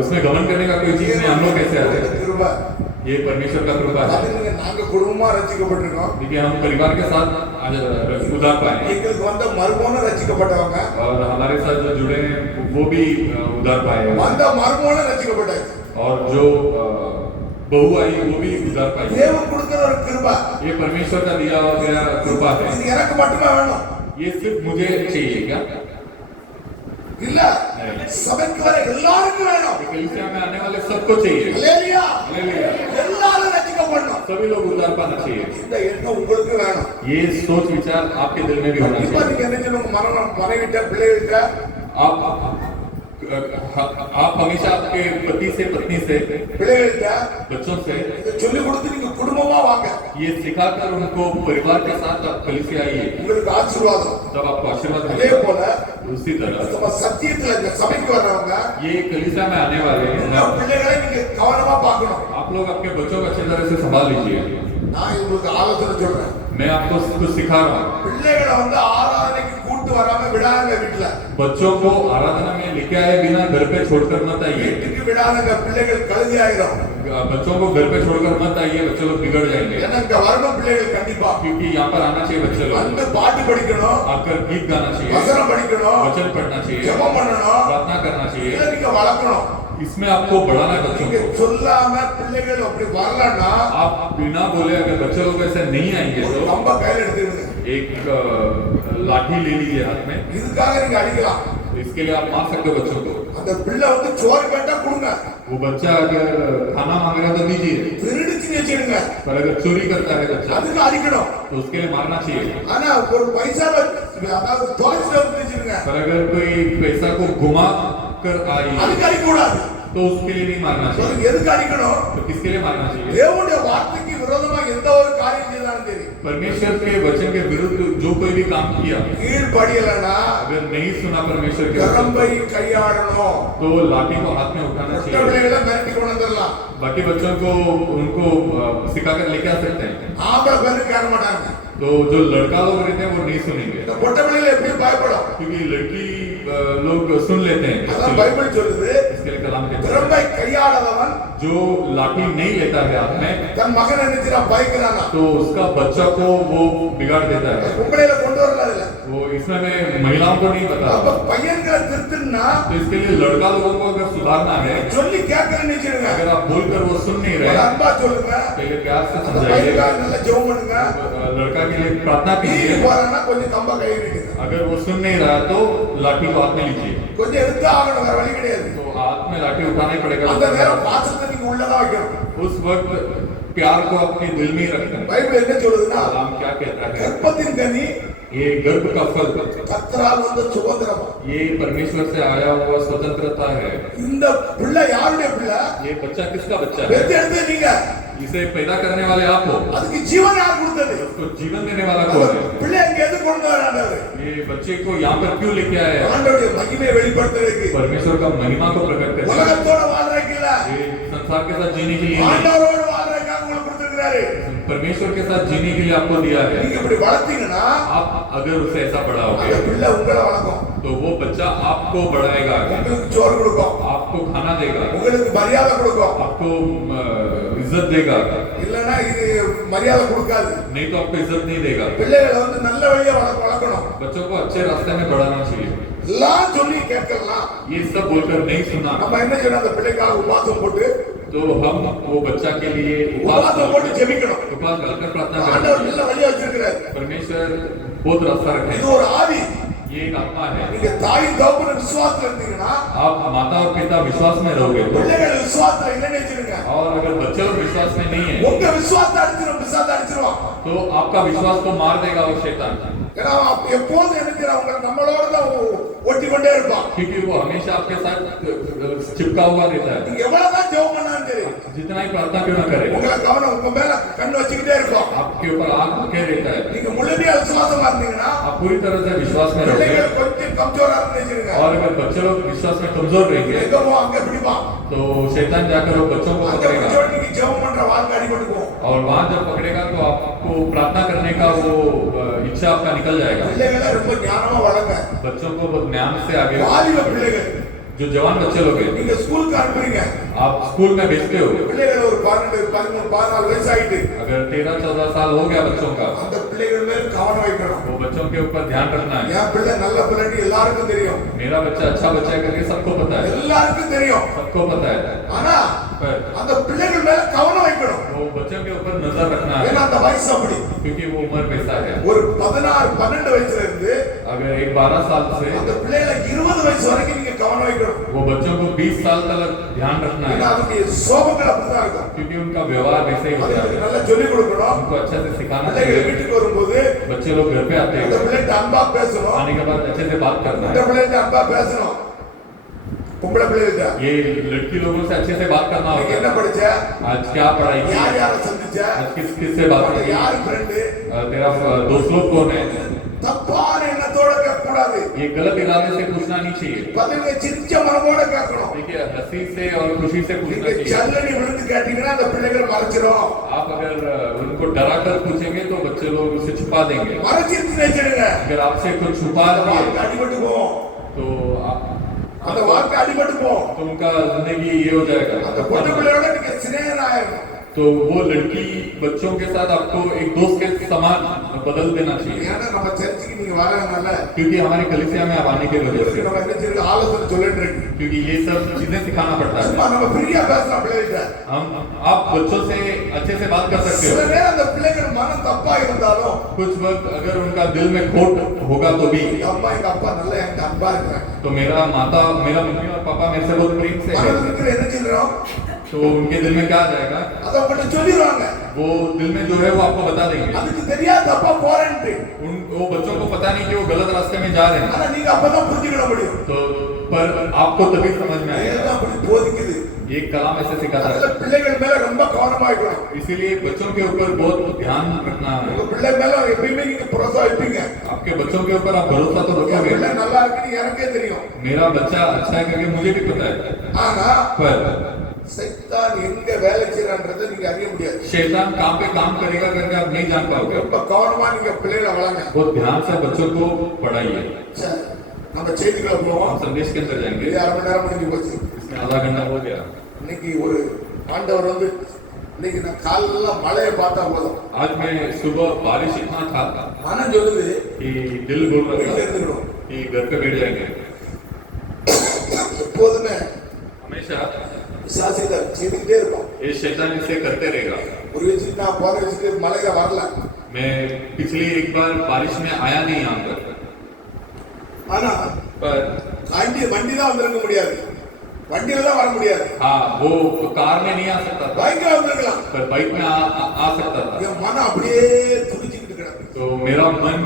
उसमें गमन करने का कोई चीज नहीं, हम लोग कैसे आते हैं, கிருபை. ये परमेश्वर का कृपा है। பாத்தீங்கன்னா நாங்க குடும்பமா ரட்சிக்கப்பட்டிருக்கோம். देखिए हम परिवार के साथ आज उदार पाए, எங்களுக்கு வந்த மர்மோனும் ரட்சிக்கப்பட்டவங்க, और हमारे साथ जो जुड़े हैं वो भी उदार पाए हैं, வந்த மர்மோனும் ரட்சிக்கப்பட்டாச்சு. और जो बहू आई वो भी उदार पाई। தேவன் கொடுக்கிற ஒரு கிருபை. ये परमेश्वर का दिया गया कृपा है। இது எனக்கு மட்டுமே வேணும் ये सिर्फ मुझे चाहिए क्या? இல்ல, சபைக்கு வர எல்லாருக்கும் வேணும். कलीसिया में आने वाले सबको चाहिए। அல்லேலூயா. हालेलुया। எல்லாரும் ரட்சிக்கப்படணும். सभी लोग उद्धार पाना चाहिए। இந்த எண்ணம் உங்களுக்கு வேணும். ये सोच विचार आपके दिल में भी होना இப்ப चाहिए। நீங்க என்ன சொல்லுங்க? மனைவிட்ட பிள்ளைகிட்ட आप हमेशा आपके पति से, पत्नी से, பிள்ளைகிட்ட बच्चों से இதை சொல்லி கொடுத்து நீங்க குடும்பமா வாங்க. ये सिखाकर उनको परिवार के साथ आप कलीसिया आइए, உங்களுக்கு ஆசீர்வாதம். तब आपको आशीर्वाद அதே मिलेगा। போல उसी तरह நம்ம சத்தியத்துல இந்த சபைக்கு வர்றவங்க ये कलीसिया में आने वाले உங்க हैं, பிள்ளைகளை நீங்க கவனமா பார்க்கணும். आप लोग अपने बच्चों को अच्छी तरह से संभाल लीजिए। நான் உங்களுக்கு ஆலோசனை சொல்றேன். मैं आपको कुछ सिखा रहा हूँ। பிள்ளைகளை வந்து ஆராதனைக்கு கூட்டு வராம விடாங்க. வீட்டுல बच्चों को आराधना में लेके आए बिना घर पे छोड़कर मत आइए। வீட்டுக்கு விடாதங்க. பிள்ளைகள் கழுதி ஆயிரும். बच्चों को घर पे छोड़कर मत आइए, बच्चे लोग बिगड़ जाएंगे। ஏன்னா இங்க வரணும் பிள்ளைகள் கண்டிப்பா. क्योंकि यहाँ पर आना चाहिए बच्चे लोग, வந்து பாட்டு படிக்கணும், आकर गीत गाना चाहिए, வசனம் படிக்கணும், वचन पढ़ना चाहिए, ஜெபம் பண்ணணும். प्रार्थना करना चाहिए। இதை நீங்க வளர்க்கணும். इसमें आपको बढ़ाना है बच्चों நீங்க को। சொல்லாம பிள்ளைகள் அப்படி வரலன்னா आप बिना बोले अगर बच्चे लोग ऐसे नहीं आएंगे ஒரு तो கம்ப கையில எடுத்துக்கிடுங்க. एक लाठी ले लीजिए हाथ में, இதுக்காக நீங்க அடிக்கலாம். इसके लिए आप मार सकते हो बच्चों को। அந்த பிள்ளை வந்து சோறு கேட்டா கொடுங்க. वो बच्चा अगर खाना मांग रहा है तो दीजिए, திருடிச்சு வச்சிடுங்க. पर अगर चोरी करता है बच्चा அதுக்கு அடிக்கணும். तो उसके लिए मारना चाहिए। ஆனா ஒரு பைசா அதாவது தொலைச்சு வச்சிடுங்க. पर अगर कोई पैसा को घुमा कर आई அதுக்கு அடிக்க கூடாது. तो उसके लिए नहीं मारना चाहिए। எதுக்கு அடிக்கணும்? तो किसके लिए मारना चाहिए? தேவனுடைய வார்த்தைக்கு விரோதமா எந்த ஒரு காரியம் செய்தாலும் சரி, परमेश्वर के वचन के विरुद्ध जो कोई भी काम किया, கீழ்படியலனா अगर नहीं सुना परमेश्वर के वचन கரம்பை கையாடணும். तो लाठी को हाथ में उठाना चाहिए। பிள்ளைகளை மிரட்டி கொண்டு வந்துடலாம். बाकी बच्चों को उनको सिखाकर लेके आ सकते हैं। ஆம்பளை பேரு கேட்க மாட்டாங்க. तो जो लड़का लोग रहते हैं वो नहीं सुनेंगे, இந்த பொட்டை பிள்ளைகளை எப்படி பயப்படும்? क्योंकि लड़की लोग सुन लेते हैं। அதான் பைபிள் சொல்லுது, इसके लिए कलाम कहते हैं கரம்பை கையாடாதவன் जो लाठी नहीं लेता है हाथ में தன் மகன் நினைச்சினா பயக்கிறானா. तो उसका बच्चा को वो बिगाड़ देता है। பொம்பளையில கொண்டு வரல இல்ல. वो इसमें मैं महिलाओं को नहीं बता, அப்ப பையன்களை திருத்துனா तो इसके लिए लड़का लोगों को अगर सुधारना है, சொல்லி கேட்கற நினைச்சிடுங்க. अगर आप बोलकर वो सुन नहीं ஒரு रहे, அன்பா சொல்லுங்க. पहले प्यार से அந்த समझाइए। பையனுக்காக நல்லா ஜெபம் பண்ணுங்க. लड़का के लिए प्रार्थना நீ कीजिए। போறானா கொஞ்சம் கம்ப கை நீட்டுங்க. अगर वो सुन नहीं रहा तो लाठी को हाथ में लीजिए, கொஞ்சம் எடுத்து ஆகணும், வேற வழி கிடையாது. तो हाथ में लाठी उठाना ही पड़ेगा। அந்த நேரம் பாசத்தை நீங்க உள்ளதான் வைக்கணும். उस वक्त प्यार को अपने दिल में ही रखना है। பைபிள் என்ன சொல்லுதுன்னா, कलाम क्या कहता है? கற்பத்தின் கனி ये गर्भ का फल, கர்த்தரால் வந்த சுதந்திரம். ये परमेश्वर से आया हुआ स्वतंत्रता है। இந்த பிள்ளை யாருடைய பிள்ளை? ये बच्चा किसका बच्चा है? பெத்து எடுத்து நீங்க. इसे पैदा करने वाले आप हो, அதுக்கு ஜீவன் யார் கொடுத்தது? उसको जीवन देने वाला அந்த कौन है? பிள்ளை எங்க எது கொண்டு வரானது? ये बच्चे को यहाँ पर क्यों लेके आए हैं? ஆண்டவருடைய மகிமையை வெளிப்படுத்துறதுக்கு. परमेश्वर का महिमा को प्रकट करने, உலகத்தோட வாழ்றதுக்கு இல்ல, ये संसार के साथ जीने के लिए नहीं, ஆண்டவரோட வாழ்றதுக்காக உங்களுக்கு கொடுத்திருக்கிறாரு. परमेश्वर के साथ जीने के लिए आपको दिया है। நீங்க இப்படி வளர்த்தீங்கன்னா आप अगर उसे ऐसा அந்த बढ़ाओगे பிள்ளை உங்களை வளர்க்கும். तो वो बच्चा आपको बढ़ाएगा, உங்களுக்கு சோறு கொடுக்கும். आपको आपको खाना देगा, உங்களுக்கு மரியாதை கொடுக்கும், आपको इज्जत देगा, இல்லனா இது மரியாதை கொடுக்காது. नहीं तो आपको इज्जत नहीं देगा। பிள்ளைகளை வந்து நல்ல வழியா வளர்க்கணும். बच्चों को अच्छे रास्ते में बढ़ाना चाहिए। எல்லாம் சொல்லி கேட்கலாம், ये सब बोलकर नहीं सुनना। நம்ம என்ன செய்யணும், அந்த பிள்ளைக்காக உபவாசம் போட்டு तो हम वो बच्चा के लिए உபவாசம் போட்டு ஜெபிக்கணும். उपवास रखकर प्रार्थना ஆண்டவர் करना நல்ல வழியா வச்சிருக்கிறார். चाहिए। परमेश्वर बहुत रास्ता रखे, இது ஒரு ஆவி. ये एक आत्मा है। நீங்க தாய் தகப்பன் விசுவாசத்துல இருந்தீங்கன்னா, आप माता और पिता विश्वास में रहोगे तो, பிள்ளைகள் விசுவாசத்துல இல்லைன்னு வச்சிருங்க, और अगर बच्चे लोग विश्वास में नहीं है உங்க விசுவாசத்தை அடிச்சிரும், விசுவாசத்தை அடிச்சிருவான். तो आपका विश्वास को मार देगा वो शैतान, ஏன்னா அவன் எப்போதும் என்ன செய்யறான், அவங்க நம்மளோட தான் ஒட்டி கொண்டே இருப்பான். क्योंकि वो हमेशा आपके साथ चिपका हुआ रहता है। நீங்க எவ்வளவுதான் ஜெபம் பண்ணாலும் சரி, जितना ही प्रार्थना क्यों ना करे, உங்களை கவனம் உங்க மேல கண்ணு வச்சுக்கிட்டே இருப்பான். आपके ऊपर आंख रखे रहता है। நீங்க முழுமையா விசுவாசமா இருந்தீங்கன்னா, आप पूरी तरह से विश्वास में रहोगे, பிள்ளைகள் கொஞ்சம் கம்ஜோரா இருந்துச்சுங்க, और अगर बच्चे लोग विश्वास में कमजोर रहेंगे எங்க போ அங்க பிடிப்பான். तो शैतान जाकर वो बच्चों को அங்க पकड़ेगा, பிடிச்சோட நீங்க ஜெபம் பண்ற வாழ்க்கை அடிபட்டு போகும். और वहां जब पकड़ेगा तो आपको प्रार्थना करने का वो इच्छा आपका निकल जाएगा। பிள்ளைகளை ரொம்ப ஞானமா வளங்க. बच्चों को ज्ञान से आगे, வாலிப பிள்ளைகள் जो जवान बच्चे लोग हैं, நீங்க ஸ்கூலுக்கு அனுப்புறீங்க, आप स्कूल में भेजते हो, பிள்ளைகள் ஒரு 12, 13, 14 வயசு ஆயிட்டு, अगर 13-14 साल हो गया बच्चों का, அந்த பிள்ளைகள் மேல கவனம் வைக்கணும். वो बच्चों के ऊपर ध्यान रखना है। என் பிள்ளை நல்ல பிள்ளைன்னு எல்லாருக்கும் தெரியும், मेरा बच्चा अच्छा बच्चा है करके सबको पता है, எல்லாருக்கும் தெரியும். सबको पता है, ஆனா पर அந்த பிள்ளைகள் மேல கவனம் வைக்கணும். वो बच्चों के ऊपर नजर रखना है, ஏன்னா அந்த வயசு அப்படி. क्योंकि वो उम्र वैसा है। ஒரு 16, 12 வயசுல இருந்து अगर एक 12 साल से அந்த பிள்ளைகளை 20 வயசு வரைக்கும் நீங்க கவனம் வைக்கணும். वो बच्चों को 20 साल तक ध्यान रखना ஏன்னா है, அதுடைய சோபங்கள் அப்படிதான் இருக்கும். क्योंकि उनका व्यवहार वैसे ही होता அதுக்கு है। நல்லா சொல்லிக் கொடுக்கணும். उनको अच्छे से सिखाना பிள்ளைகள் चाहिए। வீட்டுக்கு வரும்போது बच्चे लोग घर पे आते அந்த हैं, பிள்ளைகிட்ட அன்பா பேசணும், आने के बाद अच्छे से बात करना அந்த है। பிள்ளைகிட்ட அன்பா பேசணும். பொம்பளை பிள்ளைகிட்ட ये लड़की लोगों से अच्छे से बात करना நீங்க होता என்ன है। படிச்ச, आज क्या पढ़ाई की, யார் யாரை சந்திச்ச, आज किस से बात உனக்கு की, யார் ஃப்ரெண்டு, तेरा दोस्त लोग कौन है। தப்பான எண்ணத்தோட கேட்க கூடாது. ये गलत इरादे से पूछना नहीं चाहिए। பதிலுக்கு சிரிச்ச மனமோட கேட்கணும். देखिए हंसी से और खुशी से पूछना நீங்க चाहिए। சல்லடி விழுந்து கேட்டீங்கன்னா அந்த பிள்ளைகள் மறைச்சிரும். आप अगर उनको डरा कर पूछेंगे तो बच्चे लोग उसे छुपा देंगे। மறைச்சிட்டு நினைச்சிடுங்க, अगर आपसे कुछ छुपा அந்த दिए வாழ்க்கை அடிபட்டு போகும். तो அந்த வாழ்க்கை அடிபட்டு போகும். तो उनका जिंदगी ये हो அந்த जाएगा। பொண்ணு பிள்ளையோட நீங்க சிநேகனாயிரும். तो वो लड़की बच्चों के साथ आपको एक दोस्त के समान बदल देना चाहिए, ஏன்னா நம்ம சர்ச்சுக்கு நீங்க வரதுனால क्योंकि हमारी कलीसिया में आप आने की वजह से, நம்ம என்ன செய்யறது, ஆலோசனை சொல்லிட்டு இருக்கு. क्योंकि ये सब चीजें सिखाना पड़ता சும்மா है। நம்ம ஃப்ரீயா பேசலாம் பிள்ளைகிட்ட. हम आप बच्चों से अच्छे से बात कर सकते சில हो। நேரம் அந்த பிள்ளைகள் மனம் தப்பா இருந்தாலும், कुछ वक्त अगर उनका दिल में खोट होगा तो भी, எங்க அம்மா எங்க அப்பா நல்லா என்கிட்ட அன்பா இருக்கிறாங்க, तो मेरा मम्मी और पापा मेरे से बहुत प्रेम से है, மனதில் இருக்கிற என்ன சொல்றோம் तो उनके दिल में क्या आ जाएगा, அதை உங்கள்கிட்ட சொல்லிடுவாங்க. वो दिल में जो है वो आपको बता देंगे। அதுக்கு தெரியாது தப்பா போறேன்ட்டு. वो बच्चों को पता नहीं कि वो गलत रास्ते में जा रहे हैं, ஆனா நீங்க அப்பதான் புரிஞ்சுக்கிட முடியும். तो पर आपको तभी समझ में आएगा। இதுதான் அப்படி போதிக்குது. ये कलाम ऐसे सिखाता அதுல है, பிள்ளைகள் மேல ரொம்ப கவனமா இருக்கணும். इसीलिए बच्चों के ऊपर बहुत ध्यान रखना है। உங்க பிள்ளை மேல எப்பயுமே நீங்க புரோசா வைப்பீங்க. आपके बच्चों के ऊपर आप भरोसा तो என் रखोगे। பிள்ளை நல்லா இருக்குன்னு எனக்கே தெரியும். मेरा बच्चा अच्छा है करके मुझे भी पता है, ஆனா पर சைத்தான் எங்க வேலை செய்யறான்றதை நீங்க அறிய முடியாது. शैतान काम पे काम करेगा करके आप नहीं जान पाओगे। ரொம்ப கவனமா நீங்க பிள்ளைகளை வளங்க. बहुत ध्यान से बच्चों को पढ़ाइए। சரி, நம்ம செய்திகளை हम போவோம். संदेश के अंदर जाएंगे। இது 1/2 மணி நேரம் முடிஞ்சு போச்சு. इसमें आधा घंटा हो गया। இன்னைக்கு ஒரு ஆண்டவர் வந்து இன்னைக்கு நான் காலையில மழையை பார்த்தா போதும், आज मैं सुबह बारिश इतना था மனம் சொல்லுது कि दिल बोल रहा வீட்டுல था இருந்துக்கணும். कि घर पे बैठ जाएंगे। எப்போதுமே हमेशा விசுவாசிகளை செய்துக்கிட்டே இருப்போம். ये शैतान इसे करते रहेगा। ஒரு வச்சுட்டு நான் போன வச்சுட்டு மழையில வரல, मैं पिछली एक बार बारिश में आया नहीं यहाँ पर, ஆனா पर வண்டி தான் வந்திருக்க முடியாது, வண்டியில தான் வர முடியாது, हाँ वो कार में नहीं आ सकता था, பைக்ல வந்திருக்கலாம். पर बाइक में आ सकता था। என் மனம் அப்படியே துடிச்சுக்கிட்டு கிடக்கு. तो मेरा मन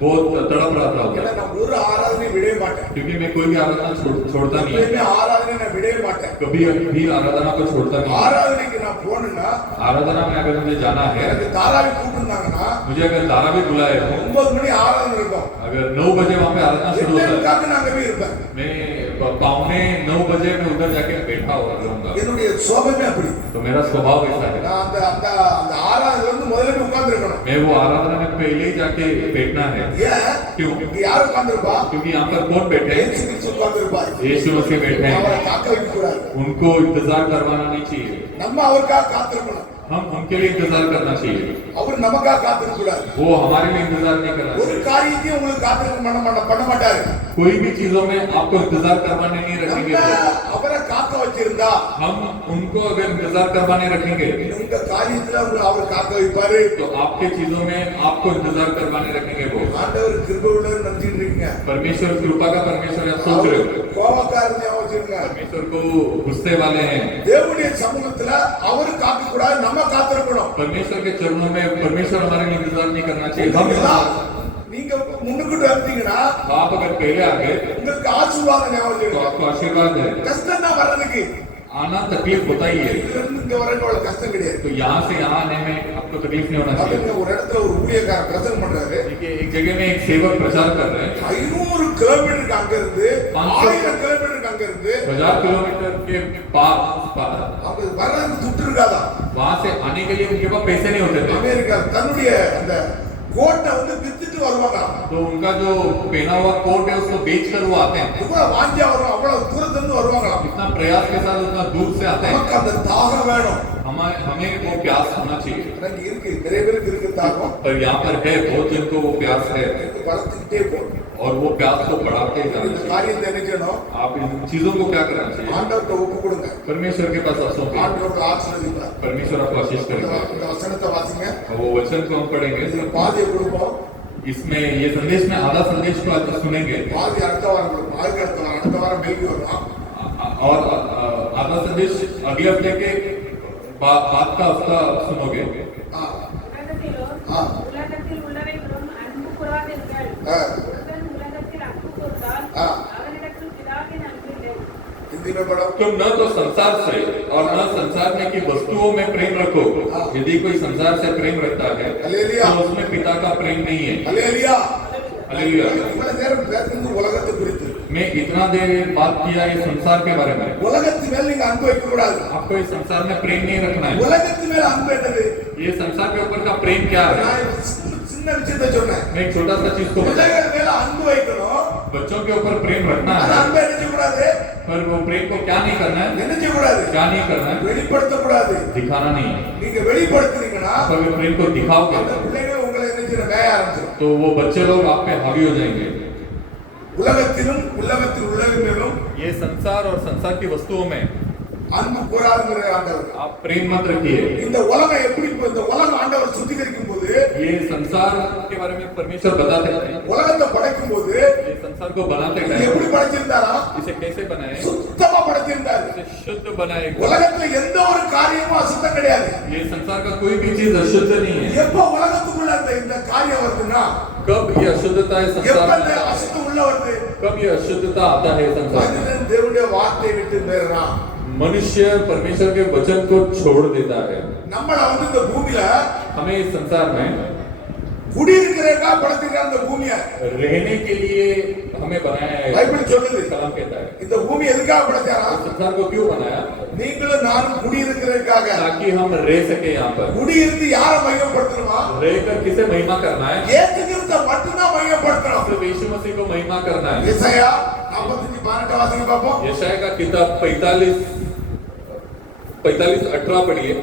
बहुत तड़प रहा था ஏன்னா நான் ஒரு ஆராதனை விடவே மாட்டேன். क्योंकि मैं कोई भी आराधना छोड़ता नहीं है, எப்பயுமே ஆராதனை நான் விடவே மாட்டேன். कभी भी आराधना को छोड़ता नहीं है। ஆராதனைக்கு நான் போனேன்னா आराधना में अगर मुझे जाना है, எனக்கு தாராவி கூப்பிட்டுருந்தாங்கன்னா मुझे अगर तारा भी बुलाए हो, 9 மணி ஆராதனை இருக்கும், अगर 9 बजे वहाँ पे आराधना शुरू होता है, 8:00 நாங்க போய் இருப்பேன். मैं पौने 9 बजे मैं उधर जाके बैठा हुआ रहूंगा। என்னுடைய சுபாவமே அப்படி तो मेरा स्वभाव ऐसा है, நான் அந்த அந்த அந்த ஆறாவதுல இருந்து முதல்ல போய் உட்கார்ந்து இருக்கணும் मैं वो आराधना में पहले ही जाके बैठना है। ஏன் क्यों? இங்க யார் உட்கார்ந்திருப்பா क्योंकि यहाँ पर कौन बैठे हैं? ஏசு கிறிஸ்து உட்கார்ந்திருப்பார் यीशु मसीह बैठे அவரை हैं, காக்க வைக்க கூடாது उनको इंतजार करवाना नहीं चाहिए, நம்ம அவருக்காக காத்திருக்கணும் हम उनके लिए इंतजार करना चाहिए, அவர் நமக்காக காத்திருக்க கூடாது वो हमारे लिए इंतजार नहीं करना ஒரு चाहिए। காரியத்தையும் உங்களுக்கு காத்திருக்க பண்ண மாட்டாரு कोई भी चीजों में आपको इंतजार करवाने नहीं रखेंगे நம்ம वो। அவரை காக்க வச்சிருந்தா हम उनको अगर इंतजार करवाने रखेंगे உங்க காரியத்துல உங்களை அவர் காக்க வைப்பாரு तो आपके चीजों में आपको इंतजार करवाने रखेंगे वो। ஆண்டவர் கிருபை உள்ளவர் நினைச்சிட்டு இருக்கீங்க परमेश्वर कृपा का परमेश्वर आप सोच रहे हो, கோபக்காரன் ஞாபகம் வச்சிருங்க परमेश्वर को गुस्से वाले हैं। தேவனுடைய சமூகத்துல அவரு காக்க கூடாது நம்ம காத்திருக்கணும் परमेश्वर के चरणों में परमेश्वर हमारे लिए इंतजार नहीं करना चाहिए, हम நீங்க முன்னுக்கிட்டு வந்தீங்கன்னா आप अगर पहले आ गए உங்களுக்கு ஆசீர்வாதம் ஞாபகம் तो வச்சிருங்க आपको आशीर्वाद है। கஷ்டம் தான் வர்றதுக்கு आना तकलीफ होता ही है, இதுல இருந்து இங்க வரைக்கும் அவ்வளவு கஷ்டம் கிடையாது तो यहाँ से यहाँ आने में आपको तकलीफ नहीं होना அதுங்க चाहिए। ஒரு இடத்துல ஒரு ஊழியக்காரர் பிரசங்கம் பண்றாரு देखिए एक जगह में एक सेवक प्रचार कर रहे हैं, 500 கிலோமீட்டருக்கு அங்க இருந்து 500 1000 கிலோமீட்டருக்கு அங்க இருந்து 1000 किलोमीटर के पार அவங்க வர்றதுக்கு துட்டு இருக்காதா वहां से आने के लिए उनके पास पैसे नहीं होते थे, அமெரிக்கா தன்னுடைய அந்த கோட்டை வந்து வித்துட்டு வருவாங்க तो उनका जो पहना हुआ कोट है उसको बेच कर वो आते हैं। இவ்வளவு வாஞ்சியா வரும் அவ்வளவு தூரத்துல இருந்து வருவாங்க इतना प्रयास के साथ उतना दूर से आते हैं। நமக்கு அந்த தாகம் வேணும் हमें वो प्यास होना चाहिए, எனக்கு இருக்கு நிறைய பேருக்கு இருக்கு தாகம் पर यहाँ पर है बहुत जिनको वो प्यास है எனக்கு வளர்த்துக்கிட்டே போகணும் और वो प्यास को बढ़ाते ही जाना இந்த चाहिए। காரியத்தை என்ன செய்யணும் आप इन चीजों को क्या करना चाहिए? ஆண்டவர்கிட்ட ஒப்பு கொடுங்க परमेश्वर के पास आप सौंपिए, ஆண்டவருக்கு ஆசீர்வதிப்பார் परमेश्वर आपको आशीष करेंगे। இந்த வசனத்தை வாசிங்க और वो वचन को हम पढ़ेंगे, இதுல பாதியை கொடுப்போம் इसमें ये संदेश में आधा संदेश को आज सुनेंगे பாதி அடுத்த வாரம் கொடுப்போம் பாதி அடுத்த வாரம் மெல்கி வரும் और आधा संदेश अगले हफ्ते के बाद का हफ्ता सुनोगे। ஆ, உலகத்தில் உள்ளவைகளும் அன்பு கூறாதீர்கள். ஆ, ஒருவன் உலகத்தில் அன்பு கூர்ந்தால் ஆ. அவனிடத்தில் பிதாவின் அன்பு இல்லை. हिंदी में पढ़ो तुम न तो संसार से और न संसार में की वस्तुओं में प्रेम रखो, यदि कोई संसार से प्रेम रखता है हालेलुया। तो उसमें पिता का प्रेम नहीं है। Hallelujah hallelujah. இவ்வளவு நேரம் பேசுறது உலகத்தை குறித்து मैं इतना देर बात किया ये संसार के बारे में, உலகத்து மேல நீங்க அன்பு வைக்க கூடாது आपको इस संसार में प्रेम नहीं रखना है। உலகத்து மேல அன்பு என்னது ये संसार के ऊपर का प्रेम क्या है? நான் சின்ன விஷயத்தை சொன்னேன் मैं एक छोटा सा चीज को बताया, பிள்ளைகள் மேல அன்பு வைக்கணும் बच्चों के ऊपर प्रेम रखना அந்த है, அன்பை என்ன செய்யக்கூடாது पर वो प्रेम को क्या नहीं करना है? என்ன செய்யக்கூடாது क्या नहीं करना है? வெளிப்படுத்தக்கூடாது दिखाना नहीं है। நீங்க வெளிப்படுத்துறீங்கன்னா आप अगर प्रेम को दिखाओगे அந்த பிள்ளைகள் உங்களை என்ன செய்யணும் மேய ஆரம்பிச்சிடும் तो वो बच्चे लोग आप पे हावी हो जाएंगे। உலகத்திலும் உலகத்தில் உள்ளவர்களும் ये संसार और संसार की वस्तुओं में அன்பு கூறாதுங்கிற ஆண்டவர் आप प्रेम मत रखिए। இந்த உலகம் எப்படி இந்த உலகம் ஆண்டவர் சுத்திகரிக்கும் போது ये संसार के बारे में परमेश्वर बताते हैं, உலகத்தை படைக்கும் போது ये संसार को बनाते இது हैं, எப்படி படைச்சிருந்தாரா इसे कैसे बनाए? சுத்தமா படைச்சிருந்தாரு इसे शुद्ध बनाए। உலகத்துல எந்த ஒரு காரியமும் அசுத்தம் கிடையாது ये संसार का कोई भी चीज अशुद्ध नहीं है। எப்ப உலகத்துக்குள்ள இந்த காரியம் வருதுன்னா कब ये अशुद्धता है எப்ப संसार இந்த में? அசுத்தம் உள்ள வருது कब ये अशुद्धता आता है संसार में? மனிதன் தேவனுடைய வார்த்தையை விட்டு மீறினான் मनुष्य परमेश्वर के वचन को छोड़ देता है। நம்மள வந்து இந்த பூமியில हमें इस संसार में குடியிருக்கிறதுக்கா படைச்சிருக்க அந்த பூமியை रहने के लिए हमें बनाया है। பைபிள் சொல்லுது कलाम कहता है இந்த பூமி எதுக்காக படைச்சாரா संसार को क्यों बनाया? நீங்களும் நானும் குடியிருக்கிறதுக்காக ताकि हम रह सके यहाँ पर। குடியிருந்து யாரை மையப்படுத்தணுமா रहकर किसे महिमा करना है? இயேசு கிறிஸ்துவை மட்டும்தான் மையப்படுத்தணும் सिर्फ यीशु मसीह को महिमा करना है। ஏசாயா 45 12 வாசிங்க பாப்போம் यशाया का किताब 45:18 पढ़िए।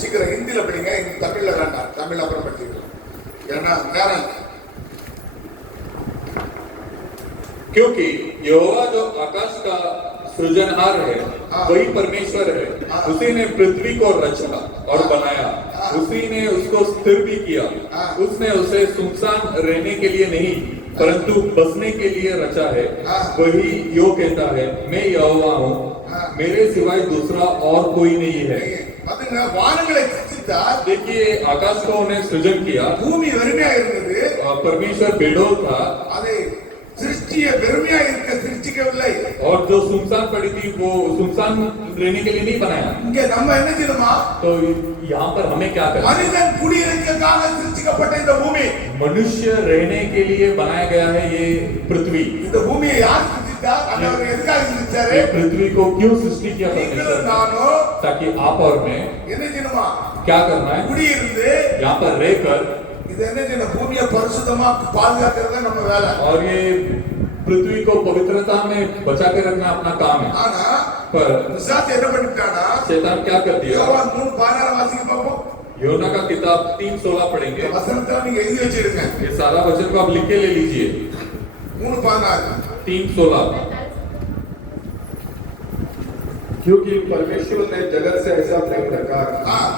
சீக்கிரம் ஹிந்தில படிங்க இங்க தமிழ்ல வேண்டாம் தமிழ் அப்புறம் படிச்சுக்கலாம் ஏன்னா நேரம் क्योंकि यहोवा जो आकाश का सृजनहार है वही परमेश्वर है, उसी ने पृथ्वी को रचा और बनाया, उसी ने उसको स्थिर भी किया। उसने उसे सुनसान रहने के लिए नहीं परंतु बसने के लिए रचा है। वही यो कहता है मैं यहोवा हूँ, मेरे सिवाय दूसरा और कोई नहीं है। அதுங்க வானங்களை சிருஷ்டித்தார் देखिए आकाश को उन्हें सृजन किया, பூமி வெறுமையா இருந்தது परमेश्वर बेडोल था, அதை சிருஷ்டிய வெறுமையா இருக்க சிருஷ்டிக்கவில்லை और जो सुनसान पड़ी थी वो सुनसान रहने के लिए नहीं बनाया। இங்க நம்ம என்ன செய்யணுமா? तो यहाँ पर हमें क्या करना है? மனிதன் குடியிருக்கிறதுக்காக சிருஷ்டிக்கப்பட்ட இந்த பூமி, मनुष्य रहने के लिए बनाया गया है ये पृथ्वी। இந்த பூமியை யார் சிருஷ்டித்தா? ஆண்டவர் எதுக்காக சிருஷ்டிச்சாரு? ये पृथ्वी को क्यों सृष्टि किया நீங்களும் परमेश्वर ने? நானும் ताकि आप और मैं என்ன செய்யணுமா? क्या करना है? குடியிருந்து यहाँ पर रहकर இது என்ன செய்யணும்? பூமியை பரிசுத்தமா பாதுகாக்கிறது தான் நம்ம வேலை. और ये पृथ्वी को पवित्रता में बचा के रखना अपना काम है। ஆனா पर பிசாசு என்ன பண்ணிட்டானா? शैतान क्या कर दिया? யோவான் 3:16 வாசிக்க பாப்போம். योना का किताब 3:16 पढ़ेंगे। வசனத்தை நீங்க எழுதி வச்சிருங்க. ये सारा वचन को आप लिख के ले लीजिए। 3:16 3:16 क्योंकि परमेश्वर ने जगत से ऐसा प्रेम रखा, हाँ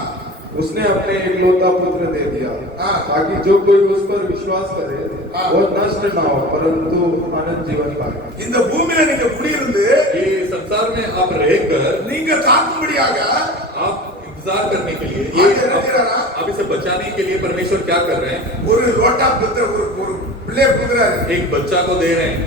उसने अपने एकलौता पुत्र दे दिया, हाँ। ताकि जो कोई उस पर विश्वास करे हाँ। वो नष्ट ना हो परंतु आनंद जीवन पाए। இந்த பூமியில நீங்க குடியிருந்து ये संसार में आप रहकर நீங்க காக்கும்படியாக आप इंतजार करने के लिए आज ये क्या कह रहा? आप इसे बचाने के लिए परमेश्वर क्या कर रहे हैं? ஒரு லோட்டா புத்திர ஒரு பிள்ளை புத்திராரு. एक बच्चा को दे रहे हैं।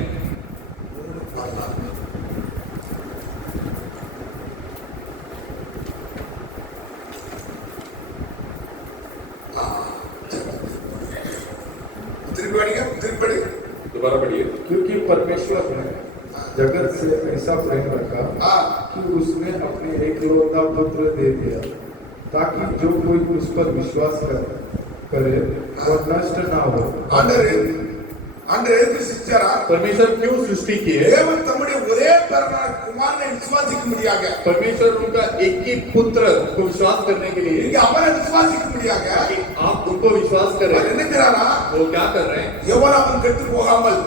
திருப்படி दोबारा पढ़िए। क्योंकि परमेश्वर ने जगत से ऐसा प्रेम रखा हाँ कि उसने अपने एकलौता पुत्र दे दिया, ताकि जो कोई उस पर विश्वास करे वो नष्ट ना हो। ஆண்டவர் எதுக்கு சிருஷ்டிச்சாரா? परमेश्वर क्यों सृष्टि की है? தேவன் தம்முடைய ஒரே பிறந்த குமாரனை விசுவாசிக்கும்படியாக, परमेश्वर उनका एक ही पुत्र को विश्वास करने के लिए நீங்க அவரை விசுவாசிக்கும்படியாக कि आप उनको विश्वास कर रहे அவர் हैं। என்ன செய்றாரா? वो क्या कर रहे हैं? எவனாலும் கெட்டு போகாமல்,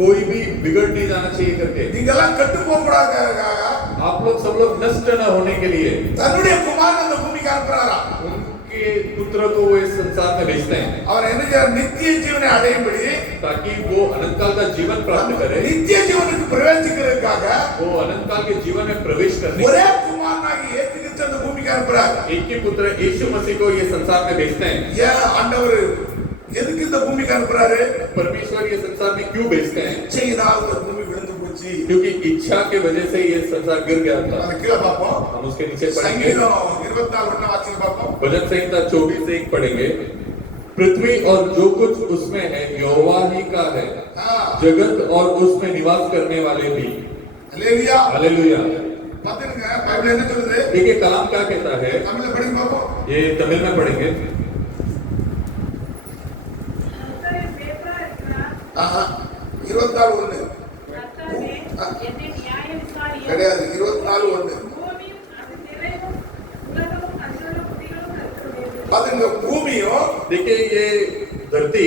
कोई भी बिगड़ नहीं जाना चाहिए करके நீங்க எல்லாம் கெட்டு போக கூடாதுக்காக आप लोग सब लोग नष्ट न होने के लिए தன்னுடைய குமாரன் அந்த பூமிக்கு அனுப்புறாரா? उनके पुत्र को वो इस संसार में भेजते हैं அவர் என்ன செய்றார்? நித்திய ஜீவனை அடையும்படி, ताकि वो अनंत काल का जीवन प्राप्त करे। நித்திய ஜீவனுக்கு பிரவேசிக்கிறதுக்காக वो अनंत काल के जीवन में प्रवेश करने ஒரே குமாரனாகி இயேசு கிறிஸ்து அந்த பூமிக்கு அனுப்புறார். एक ही पुत्र यीशु मसीह को ये संसार में भेजते हैं। ஏன் ஆண்டவர் எதுக்கு இந்த பூமிக்கு அனுப்புறாரு? परमेश्वर ये संसार में क्यों भेजते हैं? இச்சையினால் இந்த பூமி விழுந்து போச்சு. क्योंकि इच्छा के वजह से ये संसार गिर गया था। அதை கீழே பார்ப்போம். हम उसके नीचे पढ़ेंगे। சங்கீதம் 24 வாசிக்க பார்ப்போம். भजन संहिता 24:1 पढ़ेंगे। पृथ्वी और जो कुछ उसमें है यहोवा ही का है, हाँ जगत और उसमें निवास करने वाले भी। அல்லேலூயா. हालेलुया। பாத்துங்க பைபிள் என்ன சொல்லுது? देखिए कलाम क्या कहता है, தமிழ்ல படிங்க பார்ப்போம். ये तमिल में पढ़ेंगे। கர்த்தரே பேப்பரா இருக்கிறார். ஆஹா 24:1 கர்த்தரே என்னை நியாய விசாரியும். கிடையாது, 24:1. பூமியும் அது நிறைவும் உலகமும் அதிலுள்ள குடிகளும் கர்த்தருடையது. பாத்துங்க, பூமியும் देखिए ये धरती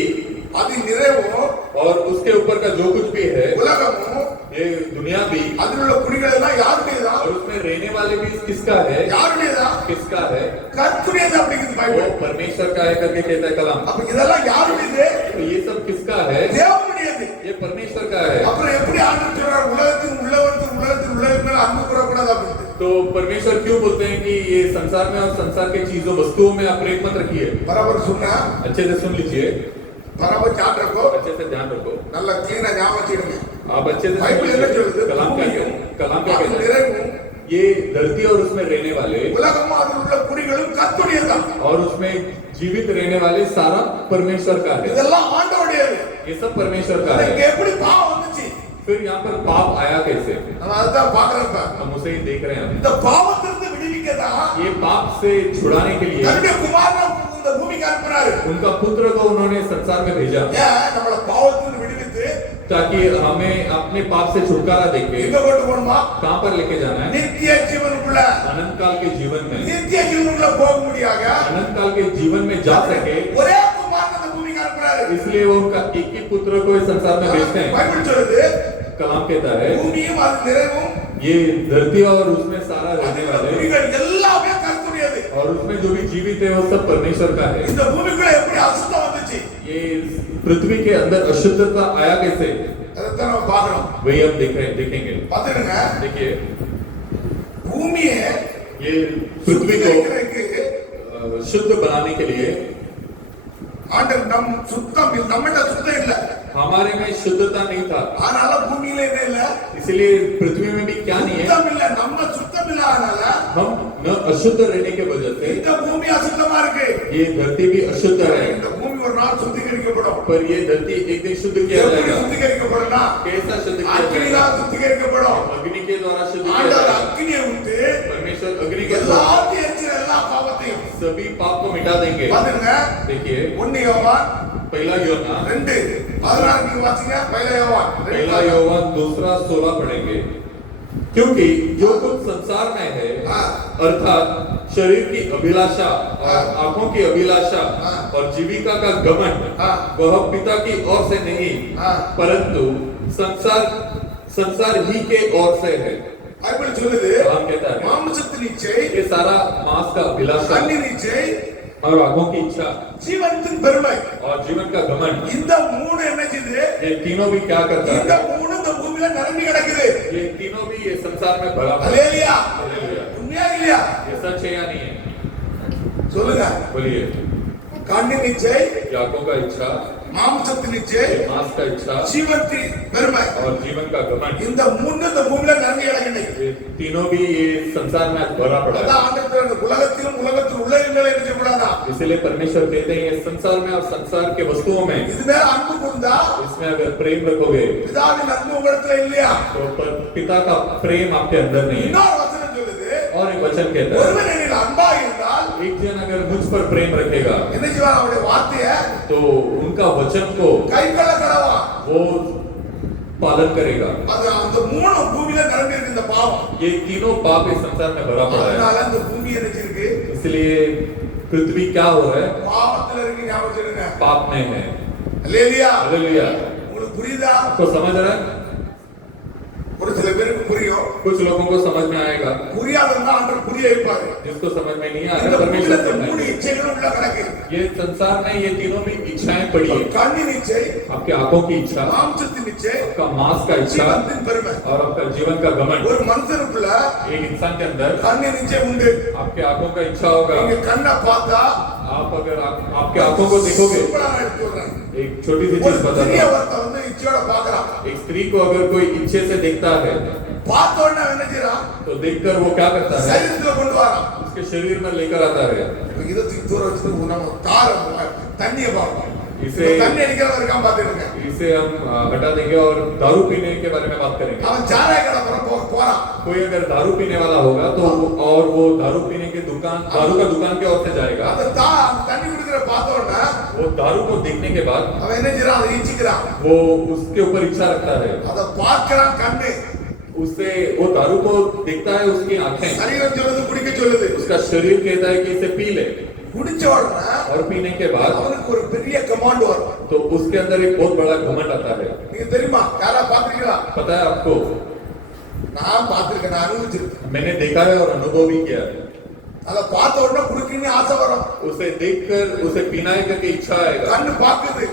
அது நிறைவும் और उसके ऊपर का जो कुछ भी है, உலகமும் ये दुनिया भी அதில் உள்ள குடிகள் எல்லாம் யாருடையதா? और उसमें रहने वाले भी किसका है? யாருடையதா? किसका है? கர்த்தருடையது அப்படிங்குது वो பைபிள். परमेश्वर का है करके कहता है कलाम। அப்ப இதெல்லாம் யாருடையது? तो ये सब किसका है? தேவனுடையது. ये परमेश्वर का है। அப்புறம் எப்படி ஆண்டவர் சொல்றார்? உலகத்தின் உள்ளவருக்கு மேல அன்பு கூறக்கூடாது அப்படின்னு. तो परमेश्वर क्यों बोलते हैं कि ये संसार में और संसार के चीजों वस्तुओं में आप प्रेम मत रखिए? பரபர சொன்னா अच्छे से सुन लीजिए, பரபர ஞாபகம் रखो, अच्छे से ध्यान रखो, நல்ல क्लीना ஞாபகம் வச்சிடுங்க. आप अच्छे से सुन பைபிள் என்ன लीजिए। சொல்லுது? कलाम क्या பூமியும் कलाम क्या அது कहता है? நிறைவும் ये धरती और उसमें रहने वाले உலகமும் அதில் உள்ள குடிகளும் கர்த்தருடையதுதான். और उसमें जीवित रहने वाले सारा परमेश्वर का है। இதெல்லாம் ஆண்டவருடையது. ये सब परमेश्वर का இங்க है। எப்படி பாவம் வந்துச்சு? फिर यहाँ पर पाप आया कैसे? நம்ம அதான் பார்க்கறோம். हम उसे ही देख रहे हैं। இந்த பாவத்திலிருந்து விடுவிக்கதா ये पाप से छुड़ाने के लिए தன்னுடைய குமாரனை இந்த பூமிக்கு அனுப்புறாரு. उनका पुत्र को उन्होंने संसार में भेजा, ஏன் நம்மள பாவத்திலிருந்து விடுவித்து ताकि हमें अपने पाप से छुटकारा देके எங்க கொண்டு போகணுமா? कहाँ पर लेके जाना है? நித்திய ஜீவனுக்குள்ள. अनंत काल के जीवन में, நித்திய ஜீவனுக்குள்ள போக முடியாத अनंत काल के जीवन में जा सके, ஒரே குமாரனை இந்த பூமிக்கு அனுப்புறாரு. इसलिए वो उनका एक ही पुत्र को इस संसार में भेजते हैं। பைபிள் சொல்லுது, कलाम कहता है பூமியும் அது நிறைவும் ये धरती और उसमें सारा रहने அதில் वाले குடிகள் எல்லாமே கர்த்தருடையது. और उसमें जो भी जीवित है वो सब परमेश्वर का है। இந்த பூமிக்குள்ள எப்படி அசுத்தம் வந்துச்சு? ये पृथ्वी के अंदर अशुद्धता आया कैसे? அதைத்தான் நம்ம பார்க்கிறோம். वही हम देखेंगे। பாத்துடுங்க, देखिए பூமியை ये पृथ्वी को சுத்திகரிக்கிறதுக்கு शुद्ध बनाने के लिए ஆண்டவர் நம் சுத்தம் நம்மகிட்ட சுத்தம் இல்ல. हमारे में शुद्धता नहीं था, அதனால பூமியில என்ன இல்ல इसलिए पृथ्वी में भी क्या नहीं है, சுத்தம் இல்ல நம்ம சுத்தம் இல்ல அதனால हम न अशुद्ध रहने के वजह से இந்த பூமி அசுத்தமா இருக்கு ये धरती भी अशुद्ध है। இந்த பூமி ஒரு நாள் சுத்திகரிக்கப்படும் पर ये धरती एक दिन शुद्ध किया எப்படி जाएगा। சுத்திகரிக்கப்படும்னா कैसा शुद्ध किया அக்னியா जाएगा? சுத்திகரிக்கப்படும் अग्नि के द्वारा शुद्ध किया ஆண்டவர் जाएगा। அக்னியை விட்டு परमेश्वर अग्नि के द्वारा எல்லாத்தையும் எரிச்சிற எல்லா பாவத்தையும் सभी पाप को मिटा देंगे। பாருங்க देखिए 1 யோவான் पहला योना 2:16 நீங்க வாசிங்க पहला யோவான் पहला योवान 2:16 पढ़ेंगे। क्योंकि जो कुछ संसार में है हाँ। अर्थात शरीर की अभिलाषा और आंखों की अभिलाषा हाँ। और जीविका का घमंड हाँ। वह पिता की ओर से नहीं हाँ। परंतु संसार ही के ओर से है। பைபிள் சொல்லுது हम कहता है மாம்சத்தின் இச்சை ये सारा मांस का अभिलाषा கண்ணின் இச்சை और आंखों की इच्छा ஜீவனத்தின் பெருமை और जीवन का घमंड, இந்த மூணு என்ன செய்யுது ये तीनों भी क्या करता இந்த है? மூணு இந்த பூமியில நிரம்பி கிடக்குது ये तीनों भी ये संसार में भरा पड़ा है। அல்லேலூயா हालेलुया। உண்மையா இல்லையா ये सच है या नहीं है? சொல்லுங்க बोलिए। கண்ணின் இச்சை ये आंखों का इच्छा, மாம்சத்தின் இச்சை ये मांस का इच्छा ஜீவனத்தின் பெருமை और जीवन का घमंड, இந்த மூணு இந்த பூமியில நிரம்பி கிடக்குது ये तीनों भी ये संसार में भरा पड़ा அதான் है। ஆண்டவர் இந்த உலகத்திலும் உலகத்தில் உள்ள மேல என்ன செய்யக்கூடாதா इसलिए परमेश्वर कहते हैं ये संसार में और संसार के वस्तुओं में இது மேல அன்பு கொண்டா इसमें अगर प्रेम रखोगे பிதாவின் अன்பு உங்களிடத்துல இல்லையா तो पिता का प्रेम आपके अंदर नहीं है। இன்னொரு வசனம் சொல்லுது और एक वचन कहता है ஒருவன் என்னில் அன்பா இருந்தால் एक जन अगर मुझ पर प्रेम रखेगा என்ன செய்வான் அவருடைய வார்த்தையை तो उनका वचन को கைக்கொள்ள கடவான் वो पालन करेगा। அது அந்த மூணு பூமியில நிரம்பி இருக்கு இந்த பாவம் ये तीनों पाप इस संसार में भरा पड़ा है। அதனால இந்த பூமி என்ன இருக்கு इसलिए पृथ्वी क्या हो रहा है? பாவத்துல இருக்கு ஞாபகம் சொல்லுங்க पाप में है। அல்லேலூயா हालेलुया। உங்களுக்கு புரியுதா आपको समझ रहा है? ஒரு சில பேருக்கு புரியும் कुछ लोगों को समझ में आएगा, புரியாதவங்க ஆண்டவர் புரிய வைப்பாரு जिसको समझ में नहीं இந்த आएगा பூமியில परमेश्वर இந்த மூணு समझ में। இச்சைகளும் உள்ள கிடக்கு ये संसार में ये तीनों भी इच्छाएं पड़ी है। கண்ணின் இச்சை आपके आंखों की इच्छा, மாம்சத்தின் இச்சை आपका मांस का इच्छा ஜீவனத்தின் பெருமை और आपका जीवन का घमंड। ஒரு மனுஷனுக்குள்ள एक इंसान के अंदर கண்ணின் இச்சை உண்டு आपके आंखों का इच्छा होगा। நீங்க கண்ணை பார்த்தா आप अगर आपके आंखों को देखोगे, சூப்பரா நான் எடுத்து வர்றேன் एक छोटी सी ஒரு चीज बता சிறிய रहा हूं। ஒருத்தன் வந்து இச்சையோட பாக்குறான் एक स्त्री को अगर कोई इच्छे से देखता है பார்த்த உடனே அவன் என்ன செய்யறான் तो देखकर वो क्या करता है? சரீரத்துல கொண்டு வரான் उसके शरीर में लेकर आता है। இதை தூக்கி தூர வச்சுட்டு நம்ம தார தண்ணியை பார்ப்போம் इसे- தண்ணி அடிக்கிறவன் இருக்கான் பாத்துருங்க इसे हम हटा देंगे और दारू पीने के बारे में बात करेंगे। அவன் சாராய கடை போறான் कोई अगर दारू पीने वाला होगा तो और वो दारू पीने के दुकान दारू का दुकान के ओर से जाएगा। அந்த தண்ணி குடிக்கிற பார்த்த உடனே वो दारू को देखने के बाद அவன் என்ன செய்யறான் அதை ஈச்சிக்கிறான் वो उसके ऊपर इच्छा रखता है। அதை பார்க்கிறான் கண்ணு उससे वो दारू को देखता है उसकी आंखें, சரீரம் சொல்லுது குடிக்க சொல்லுது उसका शरीर कहता है कि इसे पी ले। குடிச்ச உடனே और पीने के बाद அவனுக்கு ஒரு பெரிய கமாண்ட் வரும் तो उसके अंदर एक बहुत बड़ा घमंड आता है। நீங்க தெரியுமா யாரா பாத்துருக்கீங்களா पता है आपको? நான் பாத்துருக்கேன் நான் அனுபவிச்சிருக்கேன் मैंने देखा है और अनुभव भी किया है। அதை பார்த்த உடனே குடிக்கணும்னு ஆசை வரும் उसे देखकर उसे पीना है करके इच्छा आएगा। கண்ணு பாக்குது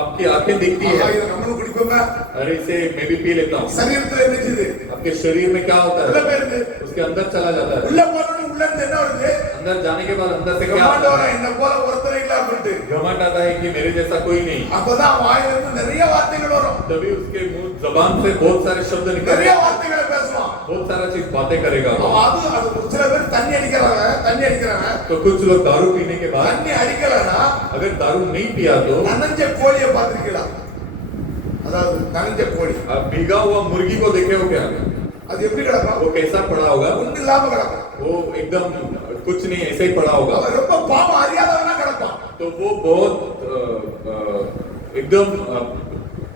आपकी आंखें देखती ஆஹா, है, இதை நம்மளும் குடிப்போமே अरे इसे मैं भी पी लेता हूँ। சரீரத்துல என்ன செய்யுது आपके शरीर में क्या होता உள்ள है? போயிருது उसके अंदर चला जाता है। உள்ள போனோன்னு உள்ள இருந்து என்ன வருது अंदर जाने के बाद अंदर से क्या கமாண்ட் आता வரும் है? என்ன போல ஒருத்தர் இல்ல அப்படின்ட்டு घमंड आता है कि मेरे जैसा कोई नहीं। அப்பதான் வாயில இருந்து நிறைய வார்த்தைகள் வரும் तभी उसके मुंह जबान से बहुत सारे शब्द நிறைய निकलेंगे, வார்த்தைகளை பேசுவான் बहुत सारा चीज बातें करेगा। அவன் அது சில பேர் தண்ணி அடிக்கிறாங்க तो कुछ लोग दारू पीने के बाद தண்ணி அடிக்கலன்னா अगर दारू नहीं पिया तो நனைஞ்ச கோழியை பார்த்திருக்கலாம் அதாவது நனைஞ்ச கோழி आप भीगा हुआ मुर्गी को देखे हो क्या? அது எப்படி கிடக்கும் वो कैसा पड़ा होगा? ஒண்ணு இல்லாம கிடக்கும் वो एकदम कुछ नहीं ऐसे ही पड़ा होगा। அவன் ரொம்ப பாவம் அறியாதவனா கிடப்பான் तो वो बहुत एकदम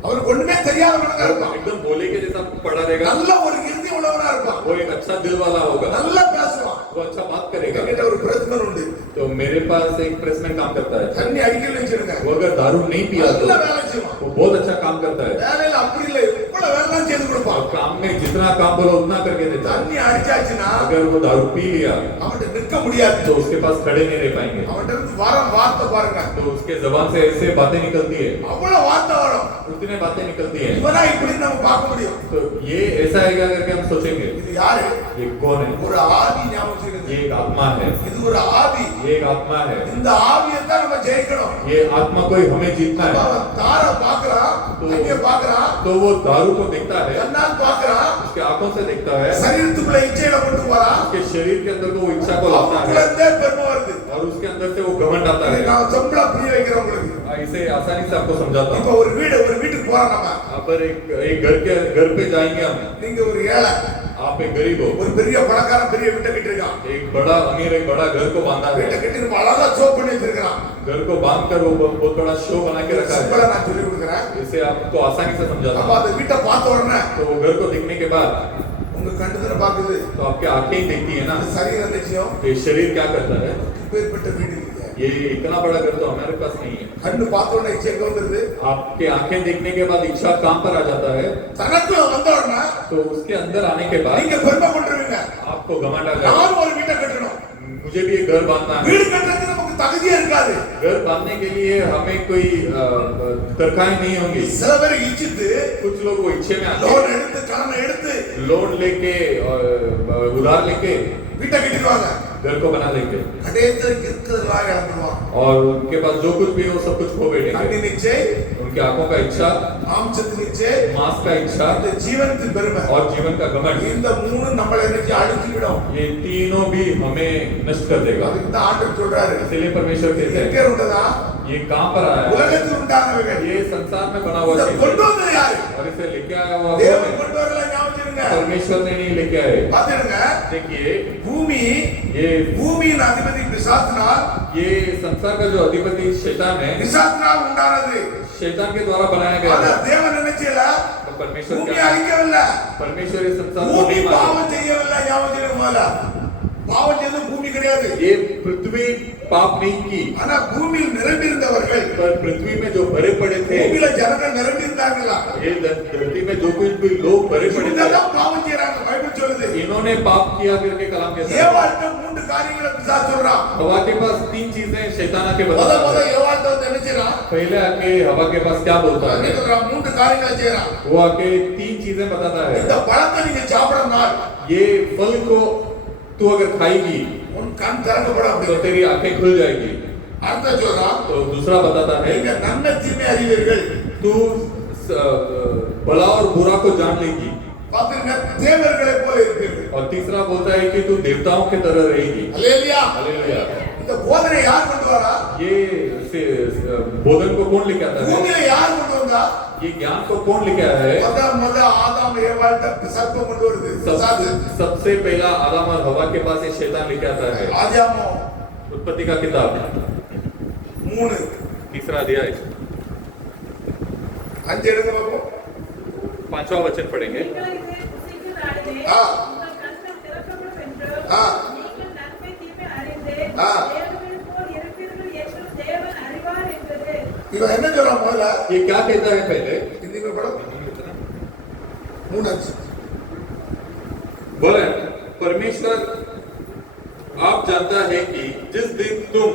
அவனுக்கு ஒண்ணுமே தெரியாதவனா இருப்பான் एकदम बोले के जैसा पड़ा रहेगा। நல்ல ஒரு இறுதி உள்ளவனா இருப்பான் वो एक अच्छा दिल वाला होगा, நல்லா பேசுவான் वो अच्छा बात करेगा। என்கிட்ட ஒரு பிரச்சனை உண்டு तो मेरे पास एक प्रेसमैन काम करता है, தண்ணி அடிக்கல வச்சிருங்க वो अगर दारू नहीं पिया तो நல்ல வேலை செய்வான் वो बहुत अच्छा काम करता है। வேலையில அப்படி இல்லை இவ்வளவு வேலை செய்து கொடுப்பான். और काम में जितना काम बोलो उतना करके देता है। தண்ணி அடிச்சாச்சுன்னா अगर वो दारू पी लिया அவன்கிட்ட நிற்க முடியாது. तो उसके पास खड़े नहीं रह पाएंगे। அவன்கிட்ட இருந்து வர வார்த்தை பாருங்க, तो उसके जबान से ऐसे बातें निकलती है, அவ்வளவு வார்த்தை வரும். उतने बातें निकलती है। இவனா இப்படி நம்ம பார்க்க முடியும். तो ये ऐसा है क्या करके हम सोचेंगे இது யாரு? ये कौन है? ஒரு ஆவி ஞாபகம் வச்சுக்கிறது. ये एक आत्मा है, இது ஒரு ஆவி. ये एक आत्मा है। இந்த ஆவியை தான் நம்ம ஜெயிக்கணும். ये आत्मा को ही हमें जीतना है। அவன் தார பாக்குறான், அங்கே பாக்குறான், तो वो दारू को देखता है, கண்ணால் பாக்குறான், उसके आंखों से देखता है, சரீரத்துக்குள்ள இச்சையில கொண்டு போறான். उसके शरीर के अंदर को वो इच्छा को लाता है அவனுக்குள்ளே பெருமை வருது. और उसके अंदर से वो घमंड आता है। நான் சம்பள புரிய வைக்கிறேன் உங்களுக்கு. इसे आसानी से आपको समझाता இப்ப हूँ। ஒரு வீட்டுக்கு போறோம் நம்ம. यहाँ पर एक घर पे जाएंगे हम। நீங்க ஒரு ஏழை, आप एक गरीब हो, ஒரு பெரிய பணக்காரன் பெரிய வீட்டை கட்டிருக்கான். एक बड़ा अमीर एक बड़ा घर को बांधा வீட்டை है, கட்டி நம்ம அழகா சோப் பண்ணி வச்சிருக்கான். घर को बांध कर वो बहुत बड़ा शो बना के रखा சிம்பிளா है। நான் சொல்லி கொடுக்குறேன். इसे आपको आसानी से समझाता அப்ப हूँ। அந்த வீட்டை பார்த்த உடனே तो वो घर को देखने के बाद உங்க கண்டுதல பாக்குது. तो आपकी आंखें ही देखती है ना, சரீரம் நிச்சயம் ये शरीर क्या करता है। இப்பேற்பட்ட வீடு இல்ல. ये इतना बड़ा घर तो हमारे पास नहीं है। கண்ணு பார்த்த உடனே இச்சை எங்க வந்துருது? आपके आंखें देखने के बाद इच्छा काम पर आ जाता है, தனக்குள்ள வந்த உடனே तो उसके अंदर आने के बाद நீங்க பெருமை கொண்டுருவீங்க. आपको घमंड आ जाएगा, நானும் ஒரு வீட்டை கட்டணும். मुझे भी एक घर बांधना है। வீடு கட்டுறதுக்கு நமக்கு தகுதியே இருக்காது. घर बांधने के लिए हमें कोई तरकाएं नहीं होंगी। சில பேர் இச்சித்து कुछ लोग वो इच्छे में आते லோன் हैं, எடுத்து கடனை எடுத்து लोन लेके और उधार लेके வீட்டை கட்டிடுவாங்க. घर को बना लेंगे கடைசியில் இருக்கிறதெல்லாம் இழந்துடுவாங்க. और उनके पास जो कुछ भी है वो सब कुछ खो கண்ணி बैठेंगे। நிச்சை, उनकी आंखों का इच्छा, மாம்சத்து நிச்சை, मांस का इच्छा இந்த ஜீவனத்தின் பெருமை. और जीवन का घमंड, இந்த மூணு நம்மளை என்னைக்கு அழிச்சுவிடும். ये तीनों भी हमें नष्ट कर देगा। அதுக்கு தான் ஆண்டவர் சொல்றாரு, इसलिए परमेश्वर कहते எங்கே हैं உண்டதா? ये कहाँ पर आया है? உலகத்தில் உண்டானவைகள். ये संसार में बना हुआ இதை चीज கொண்டு है। வந்தது யாரு? और इसे लेके आया हुआ कौन தேவன் है? கொண்டு வரல, ஞாபகம் வச்சுக்கோங்க. परमेश्वर ने नहीं लेके आए। பாத்துடுங்க, देखिए பூமி ये பூமியின் அதிபதி பிசாசினால் ये संसार का जो अधिपति शैतान है, பிசாசினால் உண்டானது. शैतान के द्वारा बनाया गया ஆனா है। தேவன் என்ன செய்யல? तो परमेश्वर பூமி क्या, அழிக்கவில்லை. परमेश्वर इस संसार को பூமி नहीं मारा। பாவம் செய்யவில்லை, ஞாபகம் வச்சுக்கோங்க. முதல்ல பாவம் செய்தது பூமி கிடையாது. ये पृथ्वी पाप नहीं की, ஆனா பூமியில் நிரம்பி இருந்தவர்கள், पर पृथ्वी में जो भरे पड़े थे, பூமியில ஜனங்கள் நிரம்பி இருந்தாங்களா? ये धरती में जो कुछ भी लोग भरे पड़े थे, இவங்கதான் பாவம் செய்யறாங்க. பைபிள் சொல்லுது. इन्होंने पाप किया करके कलाम कहता है। ஏவாள்கிட்ட மூன்று காரியங்களை பிசாசு சொல்றான். हवा के पास तीन चीजें शैतान आके முத बताता முத है। ஏவாள்கிட்ட வந்து என்ன செய்யறான்? पहले आके हवा के पास क्या बोलता என்ன है? சொல்றான்? மூன்று காரியங்களை செய்யறான். वो आके तीन चीजें बताता இந்த है। பழத்தை நீங்க சாப்பிடறனால ये फल को तू अगर खाएगी உன் கண் திறக்கப்படும் तो அப்படி. तेरी आंखें खुल जाएगी। அடுத்த சொல்றான், तो दूसरा बताता है நீங்க நன்மை தீமை அறிவீர்கள். तू भला और बुरा को जान लेगी। பாத்துங்க, தேவர்களை போல இருப்பீர்கள். और तीसरा बोलता है कि तू देवताओं की तरह रहेगी। அல்லேலூயா. हालेलुया। இந்த போதனை यार கொண்டு வரா? ये बोधन को कौन लेके आता है? பூமியில யார் கொண்டு வந்தா? ये ज्ञान को कौन लेके आया है? முத ஆதாம் ஏவாள்கிட்ட சர்ப்பம் கொண்டு வருது. பிசாசு. सबसे पहला आदम और हवा के पास ये शैतान लेके आता है। ஆதியாகமம் उत्पत्ति का किताब 3 तीसरा अध्याय 5 எடுங்க பாப்போம். 5वां वचन पढ़ेंगे। நீங்கள் இதை புசிக்கும் நாளிலே ஆ. உங்கள் கண்கள் திறக்கப்படும் என்று ஆ. நீங்கள் நன்மை தீமை அறிந்து ஆ. தேவனைப் போல் இருப்பீர்கள் என்று தேவன் அறிவார் என்றது. இவன் என்ன சொல்றான் முதல்ல? ये क्या कहता है पहले? हिंदी में पढ़ो. 3 बोले परमेश्वर आप जानता है कि जिस दिन तुम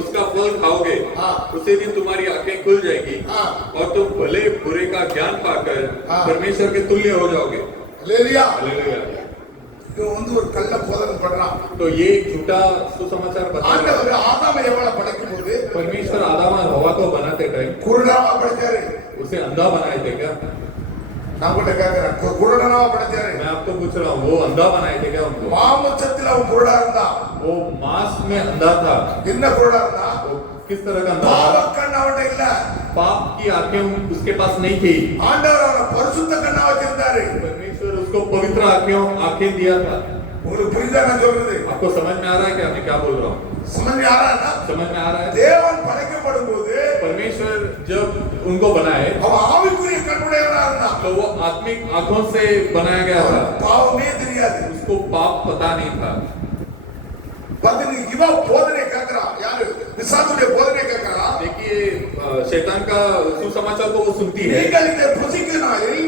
उसका फल खाओगे हाँ। उसी दिन तुम्हारी आंखें खुल जाएगी हाँ। और तुम भले बुरे का ज्ञान पाकर हाँ। परमेश्वर के तुल्य हो जाओगे। அல்லேலூயா. हालेलुया। இவன் வந்து ஒரு கள்ள போதனை பண்றான். तो ये एक झूठा सुसमाचार बता रहा है। ஆண்டவர் ஆதாம் ஏவாளை படைக்கும்போது परमेश्वर आदम और हवा को बनाते टाइम குருடனாவா படைச்சாரு? उसे अंधा बनाए थे क्या? நான் கூட கேக்குறேன், குருடனாவா படைச்சாரு? मैं आपको पूछ रहा हूँ, वो अंधा बनाए थे क्या उनको? மாமச்சத்துல அவன் குருடா இருந்தான். वो मांस में अंधा था। என்ன குருடா இருந்தா? वो किस तरह का अंधा பாவ था? கண் அவன்கிட்ட இல்ல. पाप की आंखें उसके पास नहीं थी। ஆண்டவர் அவனை பரிசுத்த கண்ணா வச்சிருந்தாரு. परमेश्वर उसको पवित्र आंखें दिया था। உங்களுக்கு புரியுதா நான் சொல்றது? आपको समझ में आ रहा है क्या मैं क्या बोल रहा हूँ? समझ में आ रहा है ना? समझ में आ रहा है? தேவன் படைக்கப்படும் போது परमेश्वर जब उनको बनाए அவன் ஆவிக்குரிய கண்ணுடையவனா இருந்தான். तो वो आत्मिक आंखों से बनाया गया था। பாவமே தெரியாது. उसको पाप पता नहीं था। பாத்தீங்க, இவன் போதனை கேட்கிறான். யாரு? பிசாசுடைய போதனை கேட்கிறான். देखिए शैतान का सुसमाचार को वो सुनती है। நீங்கள் இதை புசிக்கும் நாளில்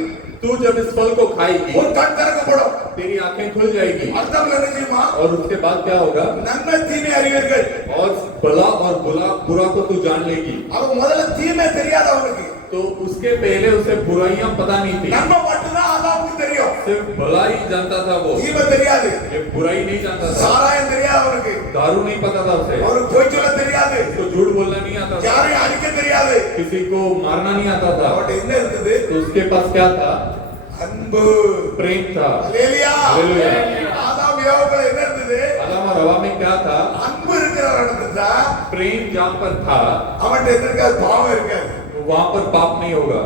तू जब इस फल को खाएगी உன் கண் திறக்கப்படும். तेरी आंखें खुल जाएगी அர்த்தம் என்ன தெரியுமா? और उसके बाद क्या होगा நன்மை தீமை அறிவீர்கள். और भला और बुरा को तू जान लेगी அவன் முதல்ல தீமை தெரியாத அவனுக்கு. तो उसके पहले उसे बुराइयां पता नहीं थी நன்மை மட்டும்தான் ஆதாமுக்கு தெரியும். सिर्फ भला ही जानता था वो தீமை தெரியாது. ये बुराई नहीं जानता था சாராயம் தெரியாது அவனுக்கு. दारू नहीं पता था उसे அவனுக்கு பொய் சொல்ல தெரியாது. उसको झूठ बोलना नहीं आता था யாரையும் அடிக்க தெரியாது. किसी को मारना नहीं आता था அவன்கிட்ட என்ன இருந்தது? तो उसके पास क्या था அன்பு. प्रेम था அல்லேலூயா. हालेलुया ஆதாம் ஏவாளுக்கு என்ன இருந்தது? आदम और हवा में क्या था அன்பு இருக்கிறவன் இருந்தா प्रेम जहाँ पर था அவன்கிட்ட என்ன இருக்காது? பாவம் இருக்காது. वहाँ पर पाप नहीं होगा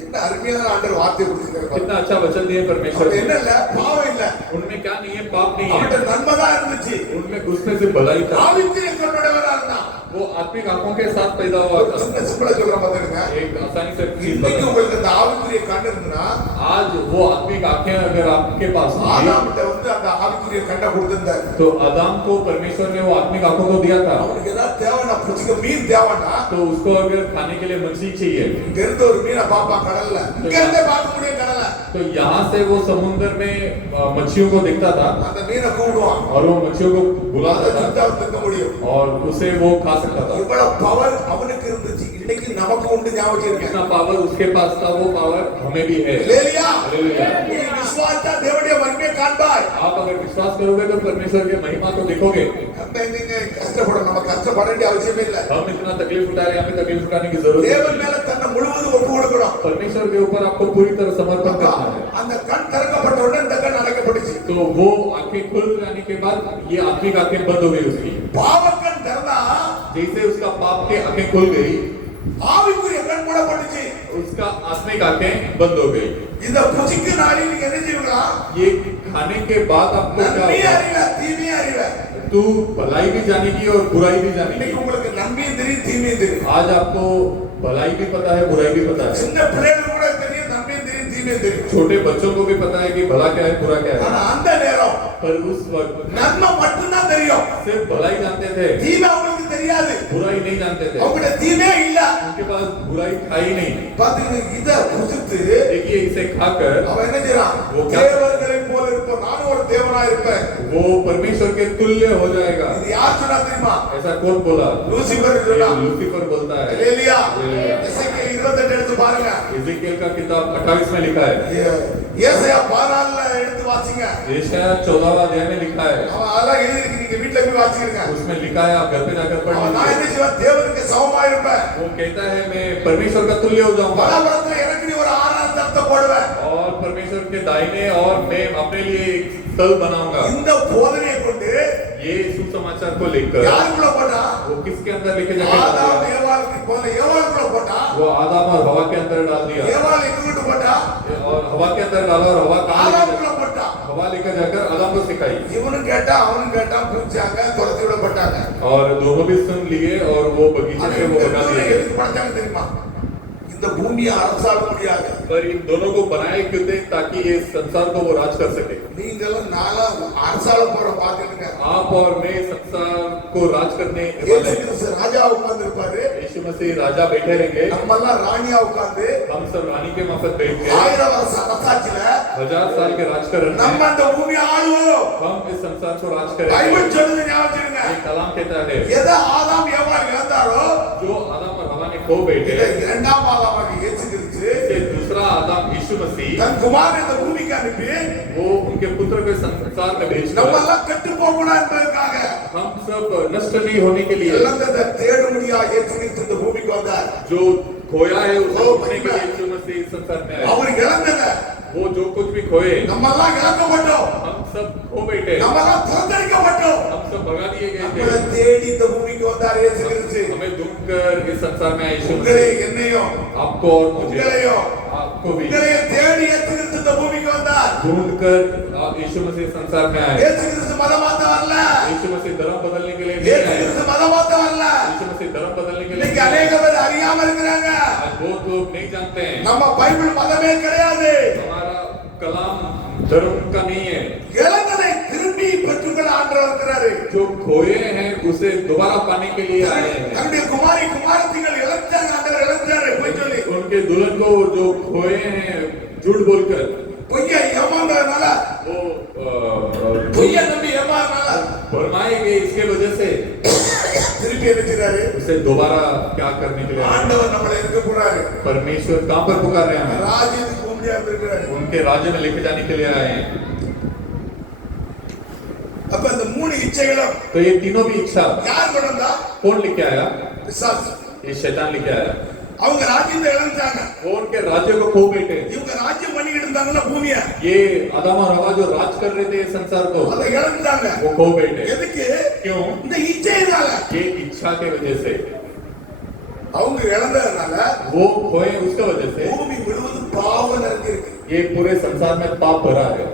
என்ன அருமையான ஆண்டவர் வார்த்தை கொடுத்திருக்காரு. कितना अच्छा वचन दिए परमेश्वर அவன்கிட்ட ने என்ன இல்ல? பாவம் இல்ல. उनमें क्या नहीं है पाप नहीं அவன்கிட்ட है நன்மை தான் இருந்துச்சு. उनमें उसमें से भलाई था ஆவிக்குரிய கண்ணுடையவனா இருந்தான். वो आत्मिक आंखों के साथ पैदा हुआ ஒரு था சின்ன சிம்பிளா சொல்றேன் பாத்துக்கங்க. एक आसानी से चीज இன்னைக்கு बताऊं। உங்களுக்கு அந்த ஆவிக்குரிய கண் இருந்துன்னா आज वो आत्मिक आंखें अगर आपके पास होंगी ஆதாம்கிட்ட வந்து அந்த ஆவிக்குரிய கண்ணை கொடுத்திருந்தாரு. तो आदम को परमेश्वर ने वो आत्मिक आंखों को दिया था அவனுக்கு ஏதாவது தேவைன்னா புடிச்சுக்க மீன் தேவைன்னா तो उसको अगर खाने के लिए मछली चाहिए இங்க இருந்து ஒரு மீனை பாப்பா கடல்ல. இங்க இருந்தே பார்க்க முடியும் கடல்ல. तो यहाँ से वो समुद्र में मच्छियों को देखता था அந்த மீனை கூப்பிடுவான். और वो मच्छियों को அதை बुलाता था சுத்தா திங்க முடியும். और उसे वो खा सकता था இவ்வளவு பவர் அவனுக்கு இருந்துச்சு. இன்னைக்கு நமக்கு உண்டு ஞாபகம் வச்சிருக்கேன். कितना पावर उसके पास था वो पावर हमें भी है அல்லேலூயா. हालेलुया நீ விசுவாசத்தா தேவனுடைய மகிமையை காண்பாய். आप अगर विश्वास करोगे तो परमेश्वर की महिमा को देखोगे நம்ம நீங்க கஷ்டப்படணும். நம்ம கஷ்டப்பட வேண்டிய அவசியம் இல்லை. हम इतना तकलीफ उठा रहे हैं हमें तकलीफ उठाने की जरूरत தேவன் नहीं மேல தன்னை முழுவதும் ஒப்பு கொடுக்கணும். परमेश्वर के ऊपर आपको पूरी तरह समर्पण करना है அந்த கண் திறக்கப்பட்ட உடனே இந்த கண் அடைக்கப்பட்டுச்சு. तो वो आंखें खुल जाने के बाद ये आत्मिक आंखें बंद हो गई उसकी பாவக்கண் திறந்தா जैसे उसका पाप की आंखें खुल गई ஆவிக்குரிய கண் மூடப்பட்டுச்சு. उसका आत्मिक आंखें बंद हो गई இந்த புசிக்கு நாளி நீங்க என்ன செய்வீங்களா? ये खाने के बाद आपको क्या நன்மை होगा அறிவ தீமை அறிவ. तू भलाई भी जानेगी और बुराई भी இன்னைக்கு जानेगी உங்களுக்கு நன்மையும் தெரியும் தீமையும் தெரியும். आज आपको भलाई भी पता है बुराई भी पता है சின்ன பிள்ளைகளுக்கு கூட தெரியும் நன்மையும் தெரியும் தீமையும் தெரியும். छोटे बच्चों को भी पता है कि भला क्या है बुरा क्या है ஆனா அந்த நேரம் पर उस वक्त நன்மை மட்டும்தான் தெரியும். सिर्फ भलाई जानते थे தீமை அவங்களுக்கு தெரியாது. बुराई नहीं जानते थे அவங்ககிட்ட தீமே இல்ல. उनके पास बुराई था ही नहीं பாத்தீங்கன்னா இத புசித்து देखिए इसे खाकर அவன் என்ன செய்றான்? वो क्या- தேவர்களை போல இருப்பான். நானும் ஒரு தேவனா இருப்பேன். वो परमेश्वर के तुल्य हो जाएगा இது யார் சொன்னா தெரியுமா? ऐसा कौन बोला லூசிபர் ये சொன்னா. लूसीफर बोलता है ஹalleluya. ஹalleluya. எசேக்கியேல் 28 எடுத்து பாருங்க. इज़ेकियेल का किताब 28 में लिखा है ஏசாயா 14ல எடுத்து வாசிங்க. यशायाह 14वां अध्याय में लिखा है அவன் அதெல்லாம் எழுதி இருக்கு. நீங்க வீட்ல போய் வாசிக்கிறீங்க. उसमें लिखा है आप घर पे जाकर पढ़ அவன் நான் लीजिए என்ன செய்வேன்? தேவனுக்கு சமமா இருப்பேன். वो कहता है मैं परमेश्वर का तुल्य हो जाऊंगा பலபுறத்துல எனக்கு நீ ஒரு ஆனந்தத்தை போடுவேன். और परमेश्वर के दाहिने और मैं अपने लिए एक स्थल बनाऊंगा இந்த போதனையை கொண்டு ये सुसमाचार को लेकर யாருக்குள்ள போட்டா? वो किसके अंदर लेके जाके डाल ஆதாம் दिया ஏவாளுக்கு போல ஏவாளுக்குள்ள போட்டா? वो आदम और हवा के अंदर डाल दिया ஏவாள் எங்கிட்டு போட்டா? और हवा के अंदर डाला और हवा कहाँ लेकर ஆதாமுக்குள்ள போட்டா? हवा लेकर जाकर आदम को सिखाई இவனும் கேட்டா அவனும் கேட்டா பிடிச்சாங்க, துரத்தி விடப்பட்டாங்க. और दोनों भी सुन लिए और वो बगीचे ஆனா से இந்த वो हटा தூதனை दिए எதுக்கு படைச்சாங்க தெரியுமா? இந்த பூமியை அரசாள முடியாது. पर इन दोनों को बनाए क्यों थे ताकि ये संसार को वो राज कर सके நீங்களும் நாளா அரசாள போற பாத்துடுங்க. आप और मैं संसार को राज करने இயேசு वाले கிறிஸ்து ராஜா உட்கார்ந்து இருப்பாரு. यीशु मसीह राजा बैठे रहेंगे நம்ம எல்லாம் ராணியா உட்கார்ந்து हम सब रानी के माफत बैठ के 1000 வருஷ அரசாட்சியில 1000 साल के राजकरण நம்ம में அந்த பூமியை ஆளுவோம். हम इस संसार को राज करेंगे பைபிள் சொல்லுது ஞாபகம் வச்சுக்கங்க. ये कलाम कहता है எதை ஆதாம் ஏவாள் இழந்தாரோ जो आदम और हवा ने खो बैठे இதை இரண்டாம் ஆதாமாக இயேசு கிறிஸ்து से दूसरा आदम यीशु मसीह தன் குமாரனை இந்த பூமிக்கு அனுப்பி वो उनके पुत्र को संसार में நம்ம भेजकर எல்லாம் கெட்டு போகக்கூடாது என்பதற்காக हम सब नष्ट नहीं होने के लिए இழந்ததை தேடும்படியா இயேசு கிறிஸ்து இந்த பூமிக்கு வந்தார். जो खोया है उसको ढूंढने के लिए यीशु मसीह इस संसार में आए அவர் இழந்ததை वो जो कुछ भी खोए நம்ம எல்லாம் இழக்கப்பட்டோம். हम सब खो बैठे நம்ம எல்லாம் புறக்கணிக்கப்பட்டோம். हम सब भगा दिए गए நம்மளை थे தேடி இந்த பூமிக்கு வந்தார் இயேசு கிறிஸ்து. हमें ढूंढकर इस संसार में आए यीशु உங்களை मसीह என்னையும் आपको और मुझे உங்களையும் आपको भी உங்களையும் தேடி இயேசு கிறிஸ்து இந்த பூமிக்கு வந்தார். ढूंढकर आप यीशु मसीह संसार में आए இயேசு கிறிஸ்து மதம் மாத்த வரல. यीशु मसीह धर्म बदलने के लिए नहीं இயேசு आए கிறிஸ்து மதம் மாத்த வரல. यीशु मसीह धर्म बदलने के लिए இன்னைக்கு नहीं आए। அநேக பேர் அறியாம இருக்கிறாங்க. आज बहुत लोग नहीं जानते हैं நம்ம பைபிள் மதமே கிடையாது. हमारा कलाम धर्म का नहीं है இழந்ததை திரும்பி பெற்றுக்கொள்ள ஆண்டவர் இருக்கிறாரு. जो खोए हैं उसे दोबारा पाने के लिए आए हैं தன்னுடைய குமாரத்திகள் இழந்தாங்க. ஆண்டவர் இழந்தாரு போய் சொல்லி उनके दुल्हन को जो खोए हैं झूठ बोलकर பொய்யை ஏமாந்ததுனால वो பொய்யை நம்பி ஏமாந்ததுனால भरमाए गए, इसके वजह से திருப்பி என்ன செய்றாரு उसे दोबारा क्या करने के लिए आए? ஆண்டவர் நம்மளை இருக்க போறாரு परमेश्वर कहाँ पर पुकार रहे हैं हमें? ராஜ்யத்துக்கு பூமியா இருக்கிறாரு उनके राज्य में लेके जाने के लिए आए हैं। அப்ப இந்த மூணு இச்சைகளும் तो ये तीनों भी इच्छा யார் கொண்டு வந்தா कौन लेके आया? பிசாசு ये शैतान लेके आया। அவங்க ராஜ்யத்தை இழந்தாங்க वो उनके राज्य को खो बैठे। இவங்க ராஜ்யம் பண்ணிக்கிட்டு இருந்தாங்கன்னா பூமிய ये आदम और हवा जो राज कर रहे थे इस संसार को, அதை இழந்தாங்க वो खो बैठे। எதுக்கு क्यों? இந்த இச்சையினால ये इच्छा के वजह से, அவங்க இழந்ததுனால वो खोए उसका वजह से பூமி முழுவதும் பாவம் நிறைஞ்சிருக்கு ये पूरे संसार में पाप भरा है।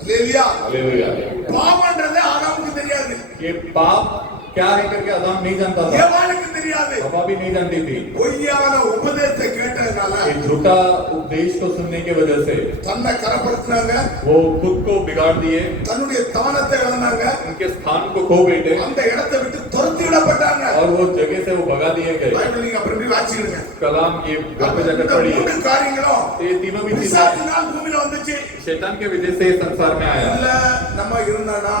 அல்லேலூயா हालेलुया। பாவம்ன்றதே ஆதாமுக்கு தெரியாது ये पाप क्या है करके आदम नहीं जानता था, ஏவாளுக்கு தெரியாது हवा भी नहीं जानती थी। பொய்யான உபதேசத்தை கேட்டதுனால ये झूठा उपदेश को सुनने की वजह से தன்னை கரப்படுத்தினாங்க वो खुद को बिगाड़ दिए, தன்னுடைய தானத்தை இழந்தாங்க उनके स्थान को खो बैठे அந்த இடத்தை விட்டு துரத்தி விடப்பட்டாங்க और वो जगह से वो भगा दिए गए। பைபிள் நீங்க அப்புறம் போய் வாசிக்கிடுங்க कलाम ये घर पे जाकर இந்த पढ़िए। மூணு காரியங்களும் ये तीनों भी चीजें பிசாசினால் பூமியில வந்துச்சு शैतान के वजह से संसार में आया। இல்ல நம்ம இருந்தானா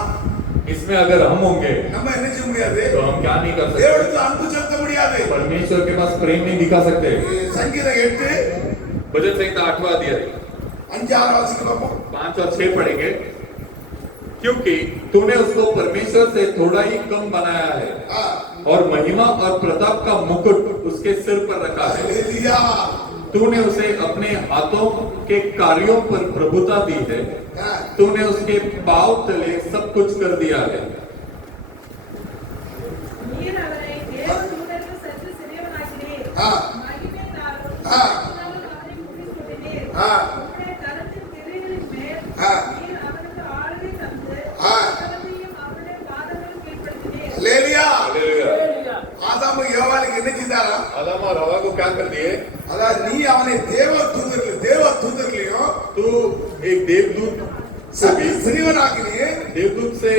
इसमें अगर हम होंगे நம்ம என்ன செய்ய முடியாது तो हम क्या नहीं कर सकते? தேவனுக்கு அன்பு செலுத்த முடியாது परमेश्वर के पास प्रेम नहीं दिखा सकते। சங்கீதம் 8 भजन संहिता 8वां अध्याय 5-6 வாசிக்க பார்ப்போம் 5 और 6 पढ़ेंगे। क्योंकि तूने उसको परमेश्वर से थोड़ा ही कम बनाया है ஆ, और महिमा और प्रताप का मुकुट उसके सिर पर रखा है। அல்லேலூயா. तूने उसे अपने हाथों के कार्यों पर प्रभुता दी है, ஆ, तूने उसके पांव तले सब कुछ कर दिया है। நீர் அவரை தேவதூதருக்கு சற்று சிறியவனாக்கினீர். ஆ. மகிமையினாலும் ஆ. சக்தியினாலும் அவரை முடிசூட்டினீர். ஆ. உம்முடைய கரத்தின் கிரியைகளின் மேல் ஆ. நீர் அவனுக்கு ஆளுகை தந்து ஆ. சகலத்தையும் அவருடைய பாதங்களுக்கு கீழ்ப்படுத்தினீர். அல்லேலூயா. அல்லேலூயா. ஆதாமு ஏவாளுக்கு என்ன செய்தாரா आदम और हवा को क्या कर दिए? அதாவது நீ அவனை தேவ தூதர்களையும் तू एक देवदूत से भी சிறியவனாக்கினே देवदूत से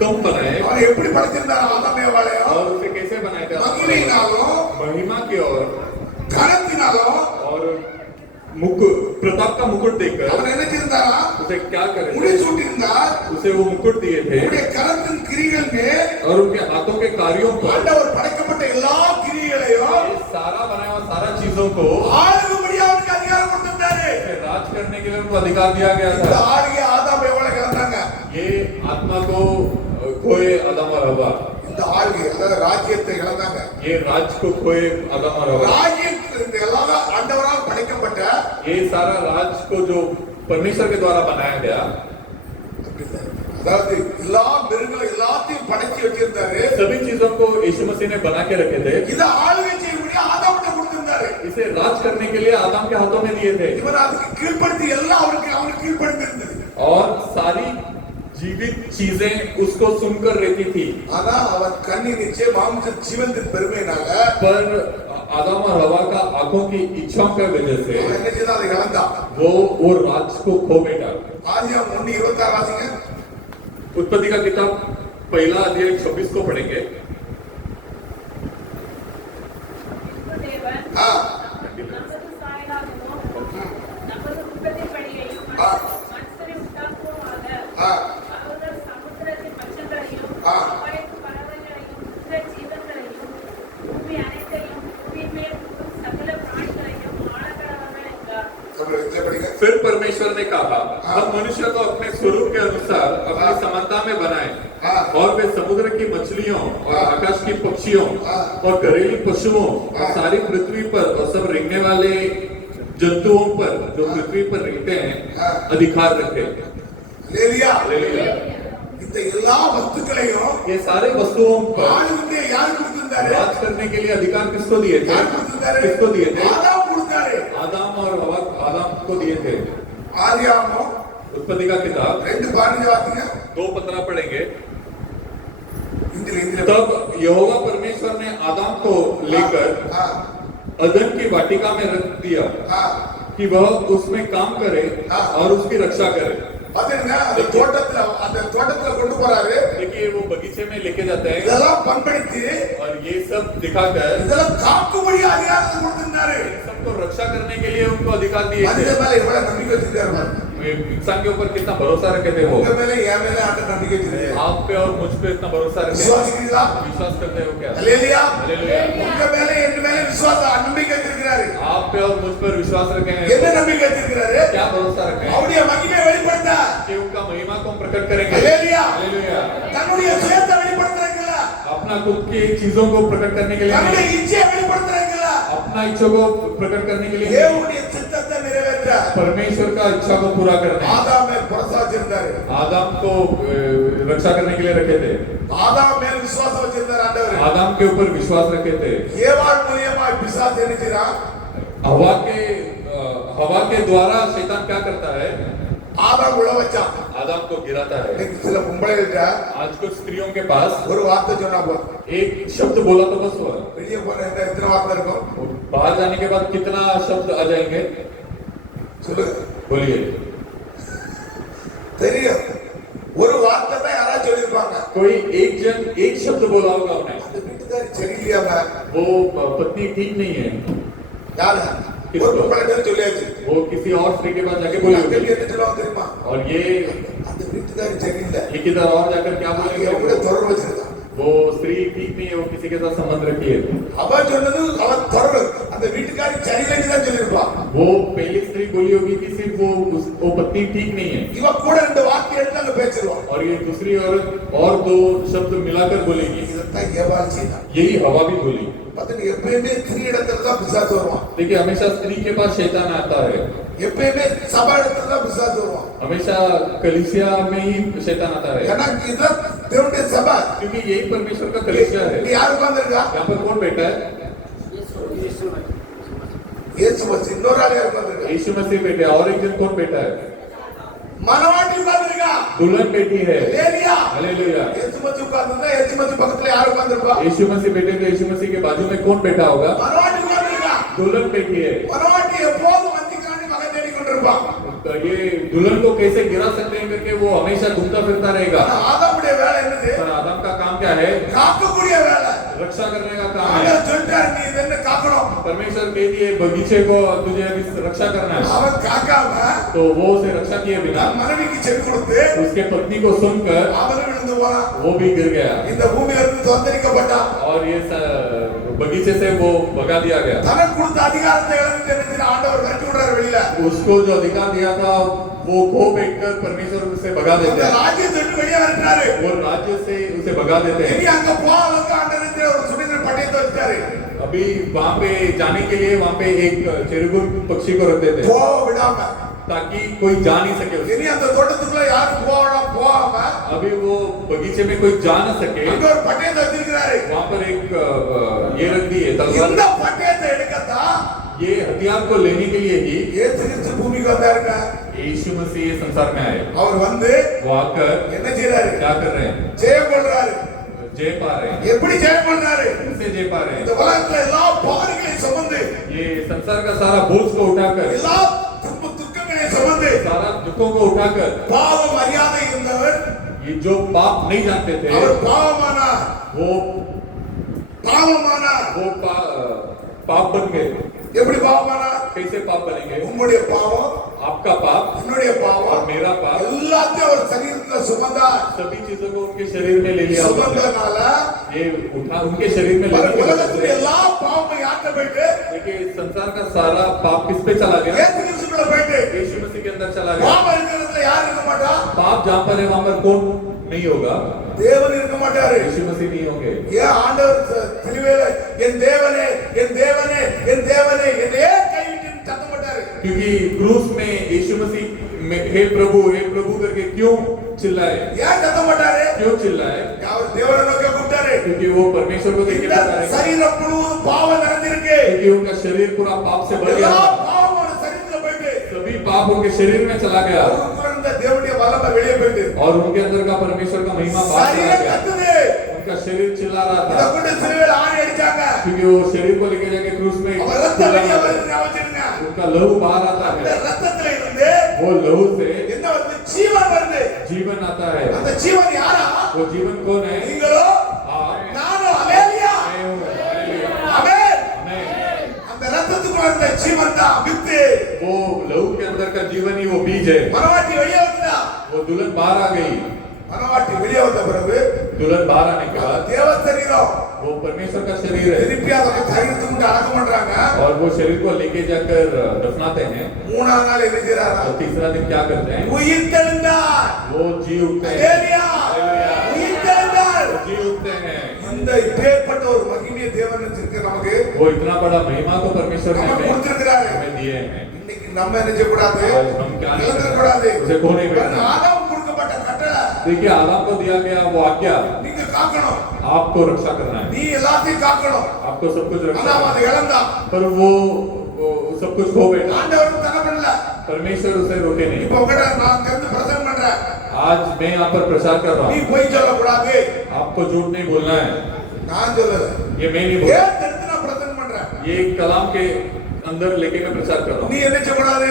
कम बनाए அவனை எப்படி படைச்சிருந்தாரா ஆதாம் ஏவாளையும் और उसे कैसे बनाए थे? மகிமையினாலும் महिमा की ओर கனத்தினாலும் और मुकुट, प्रताप का मुकुट देकर அவன் என்ன செய்தாரா उसे क्या करे? முடிசூட்டியிருந்தார் उसे वो मुकुट दिए थे உடைய கரத்தின் கிரிகள் மேல் और उनके हाथों के कार्यों पर ஆண்டவர் படைக்கப்பட்ட எல்லா கிரியைகளையும் ये सारा बनाया हुआ सारा चीजों को ஆளுகும்படியா அவனுக்கு அதிகாரம் கொடுத்திருந்தாரு राज करने के लिए उनको अधिकार दिया गया இந்த था। ஆளுகை ஆதாம் ஏவாளை கலந்தாங்க ये आत्मा को खोए आदम और हवा, இந்த ஆளுகை அதாவது ராஜ்யத்தை இழந்தாங்க ये राज को खोए आदम और हवा। ராஜ்யத்தில் இந்த எல்லா ஆண்டவரால் படைக்கப்பட்ட ये सारा राज को जो परमेश्वर के द्वारा बनाया गया, அதாவது எல்லா மிருகங்களும் எல்லாத்தையும் படைச்சு வச்சிருந்தாரு सभी चीजों को यीशु मसीह ने बना के रखे थे। இத ஆளுகை செய்யக்கூடிய ஆதாம்கிட்ட கொடுத்திருந்தாரு इसे राज करने के लिए आदम के हाथों में दिए थे இவன் அதுக்கு கீழ்ப்படுத்தி எல்லாம் அவனுக்கு கீழ்ப்படுத்தி இருந்தது और सारी जीवित चीजें उसको सुनकर रहती थी। ஆனா அவன் கண்ணின் நிச்சய மாம்ச ஜீவத்தின் பெருமையினால पर आदम और हवा का आंखों की इच्छाओं की वजह से அவன் என்ன செய்தான் அதை இழந்தான் वो राज को खो बैठा। ஆதியாகமம் 1:26 வாசிங்க उत्पत्ति का किताब पहला अध्याय 26 को पढ़ेंगे। தேவன் ஆ, நமது சாயலாகவும் நமது உற்பத்திப்படியையும் ஆ. மனுஷரை உண்டாக்குவோமாக. ஆ. அவர்கள் சமுத்திரத்தின் மச்சங்களையும் ஆ. ஆகாயத்து பறவைகளையும் உதிர ஜீவன்களையும் பூமி அனைத்தையும் பூமியின் மேல் ஊரும் சகல பிராணிகளையும் ஆளக்கடவர்கள் என்றார். தமிழ் இதை படிங்க फिर परमेश्वर ने कहा, हम मनुष्य को अपने स्वरूप के अनुसार अपनी समानता में बनाए और वे समुद्र की मछलियों और आकाश की पक्षियों और घरेलू पशुओं और सारी पृथ्वी पर और सब रेंगने वाले जंतुओं पर जो पृथ्वी पर रहते हैं अधिकार रखे। அல்லேலூயா. हालेलुया। இந்த எல்லா वस्तुக்களையும் ये सारे वस्तुओं पर ஆளுகை யார் கொடுத்திருந்தாரு राज करने के लिए अधिकार किसको दिए थे? யார் கொடுத்திருந்தாரு किसको दिए थे? ஆதாம் கொடுத்தாரு आदम और हवा आदम को दिए थे। ஆதியாகமம் उत्पत्ति का किताब 2:15 வாசிங்க 2:15 पढ़ेंगे। இந்தில तब यहोवा परमेश्वर ने आदम को लेकर ஆ अदन की वाटिका में रख दिया ஆ कि वह उसमें काम करे और उसकी रक्षा करे। பாத்தீங்கன்னா அந்த தோட்டத்துல கொண்டு போறாரு देखिए वो बगीचे में लेके जाते हैं இதெல்லாம் பண்படுத்தி और ये सब दिखाकर இதெல்லாம் காக்கும்படி அதிகாரத்தை கொடுத்திருந்தாரு सबको रक्षा रक्षा करने के लिए उनको अधिकार दिए மனித थे மேல எவ்வளவு நம்பிக்கை வச்சிருக்காரு பாருங்க. इंसान के ऊपर कितना भरोसा रखे थे वो உங்க மேல என் மேல ஆண்டவர் நம்பிக்கை வச்சிருக்காரு. आप पे और मुझ पे इतना भरोसा रखे விசுவாசிக்கிறீங்களா? विश्वास करते हो क्या ஹalleluya. हालेलुया உங்க மேல என் மேல விசுவாசம் நம்பிக்கை வச்சிருக்காரு. आप पे और मुझ पर विश्वास रखे என்ன हैं நம்பிக்கை வச்சிருக்காரு? क्या भरोसा रखे हैं அவருடைய மகிமையை வெளிப்படுத்த कि उनका महिमा को हम प्रकट करेंगे हालेलुया. हालेलुया தன்னுடைய சுயத்தை வெளிப்படுத்துறாங்கல்ல, अपना खुद की चीजों को प्रकट करने के लिए தன்னுடைய नहीं, இச்சையை வெளிப்படுத்துறாங்கல்ல, अपना इच्छा को प्रकट करने के लिए नहीं, தேவனுடைய சித்தத்தை நிறைவேற்ற परमेश्वर का इच्छा को पूरा करने ஆதாம் மேல் பிரசாद வச்சிருந்தாரு. आदम को रक्षा करने के लिए रखे थे ஆதாம் மேல் விசுவாசம் வச்சிருந்தார் ஆண்டவர். आदम के ऊपर विश्वास रखे थे ஏவாள் மூலியமா பிசாசு என்ன செய்றான்? हवा के द्वारा शैतान क्या करता है ஆதாம் உள்ள வச்சான். आदम को गिराता है இன்னைக்கு சில பொம்பளைகள்ட்ட आज कुछ स्त्रियों के पास ஒரு வார்த்தை சொன்னா போதும், एक शब्द बोला तो बस हुआ வெளியே போன எத்தனை வார்த்தை இருக்கும் बाहर जाने के बाद कितना शब्द आ जाएंगे சொல்லுங்க. बोलिए தெரியும், ஒரு வார்த்தை தான் யாராவது சொல்லியிருப்பாங்க. कोई एक जन एक शब्द बोला होगा उन्हें அந்த வீட்டுக்காரி சரியில்லையாங்க. वो पत्नी ठीक नहीं है யாரு? ஒரு பொம்பளைகிட்ட சொல்லியாச்சு. वो किसी और स्त्री के पास जाके அந்த बोली அக்கா होगी என்ன சொல்லுவாங்க தெரியுமா? और ये அந்த வீட்டுக்காரி சரியில்லை, किधर और जाकर क्या அவங்க बोलेंगे கூட தொடர்பு வச்சிருக்கான். वो स्त्री ठीक नहीं है वो किसी के साथ संबंध रखी है அவ சொன்னது அவ தொடர்பு, அந்த வீட்டுக்காரி சரியில்லைன்னு தான் சொல்லியிருப்பான். वो पहली स्त्री बोली होगी कि सिर्फ वो पत्नी ठीक नहीं है இவ கூட ரெண்டு வார்த்தை எடுத்து அங்க பேசிடுவான். और ये दूसरी औरत और दो शब्द मिलाकर बोलेगी இதைத்தான் ஏவாள் செய்தான். यही हवा भी बोली பார்த்தீங்க, எப்பயுமே ஸ்திரீ இடத்துல தான் பிசாசு வருவான். देखिए हमेशा स्त्री के पास शैतान आता है எப்பயுமே சபா இடத்துல தான் பிசாசு வருவான். हमेशा कलीसिया में ही शैतान आता है ஏன்னா இதுதான் தேவனுடைய சபா. क्योंकि यही परमेश्वर का कलीसिया है நீ யார் உட்கார்ந்திருக்கா? यहाँ पर कौन बैठा है இயேசு மசி. இன்னொரு ஆள் யார் உட்கார்ந்திருக்கா? यीशु मसीह बैठे हैं। और एक जन कौन बैठा है மனவாட்டி உட்கார்ந்திருக்கா? दुल्हन बैठी है ஹalleluya. हालेलुया இயேசு மசி உட்கார்ந்திருந்தா இயேசு மசி பக்கத்துல யார் உட்கார்ந்திருப்பா? यीशु मसीह बैठे तो यीशु मसीह के बाजू में कौन बैठा होगा மனவாட்டி உட்கார்ந்திருக்கா? दुल्हन बैठी है மனவாட்டி எப்போதும் வந்திக்காண்டி மகன் தேடிக் கொண்டிருப்பான். तो ये दुल्हन को कैसे गिरा सकते हैं करके वो हमेशा घूमता फिरता रहेगा ஆனா ஆதாமுடைய வேலை என்னது? पर आदम का काम क्या है காக்கக்கூடிய வேலை. रक्षा करने का काम है ஆண்டவர் சொல்றாரு, நீ இதென்ன காக்கணும். परमेश्वर कह दिए बगीचे को तुझे अभी रक्षा करना है அவன் காக்காம तो वो उसे रक्षा किए बिना தன் மனைவிக்கு செவி கொடுத்து उसके पत्नी को सुनकर அவன் விழுந்து போனான். वो भी गिर गया இந்த பூமியில இருந்து தொந்தரிக்கப்பட்டான். और ये बगीचे से वो भगा दिया गया தனக்கு கொடுத்த அதிகாரத்தை இழந்து என்ன ஆண்டவர் விரட்டி விடுறாரு வெளியில. उसको जो अधिकार दिया था वो खो बैठकर परमेश्वर उसे भगा देते அந்த हैं ராஜ்யத்தை விட்டு வெளியே விரட்டினாரு. वो राज्य से उसे भगा देते இனி हैं அங்க போக அளவுக்கு ஆண்டவர் ஒரு சுதந்திர பட்டயத்தை வச்சாரு. अभी वहां पे जाने के लिए वहां पे एक चेरुगुल पक्षी को रख देते हैं போக விடாம. ताकि कोई जा नहीं सके उसे இனி அந்த தோட்டத்துக்குள்ள யாரும் போகாம अभी वो बगीचे में कोई जा न सके அங்க ஒரு பட்டயத்தை வச்சிருக்கிறாரு. वहां पर एक ये रख दी है तलवार இந்த பட்டயத்தை எடுக்கத்தான் ये हथियार को लेने के लिए ही இயேசு கிறிஸ்து பூமிக்கு வந்தாருங்க. यीशु मसीह ये संसार में आए அவர் வந்து वो आकर என்ன செய்றாரு? क्या कर रहे हैं ஜெயம் கொள்றாரு. जय पा रहे हैं எப்படி ஜெயம் கொள்றாரு? कैसे जय पा रहे இந்த हैं உலகத்துல எல்லா பாடுகளையும் சுமந்து, ये संसार का सारा बोझ को उठाकर எல்லா துக்கங்களையும் சுமந்து, सारा दुखों को उठाकर பாவம் அறியாத இருந்தவர் ये जो पाप नहीं जानते थे அவர் பாவமானார். वो पाप बन गए எப்படி பாவமானார்? कैसे पाप बनेंगे உங்களுடைய பாவம், आपका पाप என்னுடைய और பாவம் मेरा पाप எல்லாத்தையும் அவர் சரீரத்துல சுமந்தார். सभी चीजों को उनके शरीर में ले लिया उन्होंने। சுமந்தனால ये उठा उनके शरीर में लेने की वजह உலகத்துல से எல்லா பாவமும் யார்கிட்ட போயிட்டு? देखिए इस संसार का सारा पाप किस पे चला गया இயேசு கிறிஸ்துக்குள்ள போயிட்டு. यीशु मसीह के अंदर चला गया பாவம் இருக்கிறதுல யார் இருக்க மாட்டா? पाप जहाँ पर है वहां पर कौन नहीं होगा தேவன் இருக்க மாட்டாரு. यीशु मसीह नहीं होंगे ஏன் ஆண்டவர் சிலுவையில என் தேவனே என் தேவனே என் தேவனே என்னை ஏன் கைவிட்டு சத்த மாட்டாரு? क्योंकि क्रूस में यीशु मसीह हे प्रभु करके क्यों चिल्लाए ஏன் சத்த மாட்டாரு? क्यों चिल्लाए அவர் தேவனை நோக்கி கூப்பிட்டாரு. क्योंकि वो परमेश्वर को देख के இந்த बता रहे हैं சரீரம் முழுவதும் பாவம் நிறைஞ்சிருக்கு. क्योंकि उनका शरीर पूरा पाप से भर எல்லா गया था। பாவமும் ஒரு சரீரத்துல போயிட்டு सभी पाप उनके शरीर में चला गया அவருக்குள்ள இருந்த தேவனுடைய வல்லமை வெளியே போயிட்டு और उनके अंदर का परमेश्वर का महिमा बाहर चला சரீரம் गया கத்துது. उनका शरीर चिल्ला रहा இத था கொண்டு சிலுவையில ஆணி அடிச்சாங்க. क्योंकि वो शरीर को लेके जाके क्रूस में அவர் ரத்தம் வெளியே चिल्ला रहा வருது था। ஞாபகம் வச்சிருங்க. उनका लहू बाहर आता அந்த है ரத்தத்துல இருந்து वो लहू से என்ன வருது? ஜீவன் வருது. जीवन आता है அந்த ஜீவன் யாரா? वो जीवन कौन है நீங்களோ आप நானும். அல்லேலூயா. मैं हूँ हालेलुया ஆமென். आमीन அந்த ரத்தத்துக்குள்ள మనసులో ఉన్న జీవంతా విత్తే वो लहू के अंदर का जीवन ही वो बीज है। మనవాటి வெளியே வந்தா वो दुल्हन बाहर आ गई। మనవాటి வெளியே வந்த பிறகு दुल्हन बाहर आने के बाद தேவ சரீரம் वो परमेश्वर का शरीर है திருப்பி அதை சரீரத்துக்கு அடக்கம் பண்றாங்க और वो शरीर को लेके जाकर दफनाते हैं। மூணாவது நாள் என்ன செய்றாரா और तीसरा दिन क्या करते हैं? உயிர் தெழுந்தார் वो जी उठते हैं। ஹalleluya हालेलुया। உயிர் தெழுந்தார் वो जी उठते हैं। இந்த இப்பேற்பட்ட ஒரு மகிமையை தேவன் வச்சிருக்க நமக்கு वो इतना बड़ा महिमा को परमेश्वर ने நமக்கு கொடுத்திருக்கிறாரு हमें दिए हैं। இன்னைக்கு நம்ம என்ன செய்ய கூடாது आज हम क्या नहीं இழந்துட करते? கூடாது उसे खो नहीं बैठना। ஆதாம் கொடுக்கப்பட்ட கட்டளை देखिए आदम को दिया गया वो आज्ञा நீங்க காக்கணும் आपको रक्षा करना है। நீ எல்லாத்தையும் காக்கணும் आपको सब कुछ रक्षा ஆனா करना அது है। இழந்தா पर वो सब कुछ खो बैठा। ஆண்டவர் தடை பண்ணல परमेश्वर उसे रोके नहीं। இப்ப உங்கட நான் தெரிந்து பிரசங்கம் பண்றேன் आज मैं यहाँ पर प्रचार कर रहा நீ हूँ। போய் சொல்லக்கூடாது आपको झूठ नहीं बोलना है। நான் சொல்லல ये मैं नहीं बोल रहा। ஏன் தெரிந்து நான் பிரசங்கம் பண்றேன் ये कलाम के अंदर लेके मैं प्रचार कर रहा நீ हूँ। என்ன செய்ய கூடாது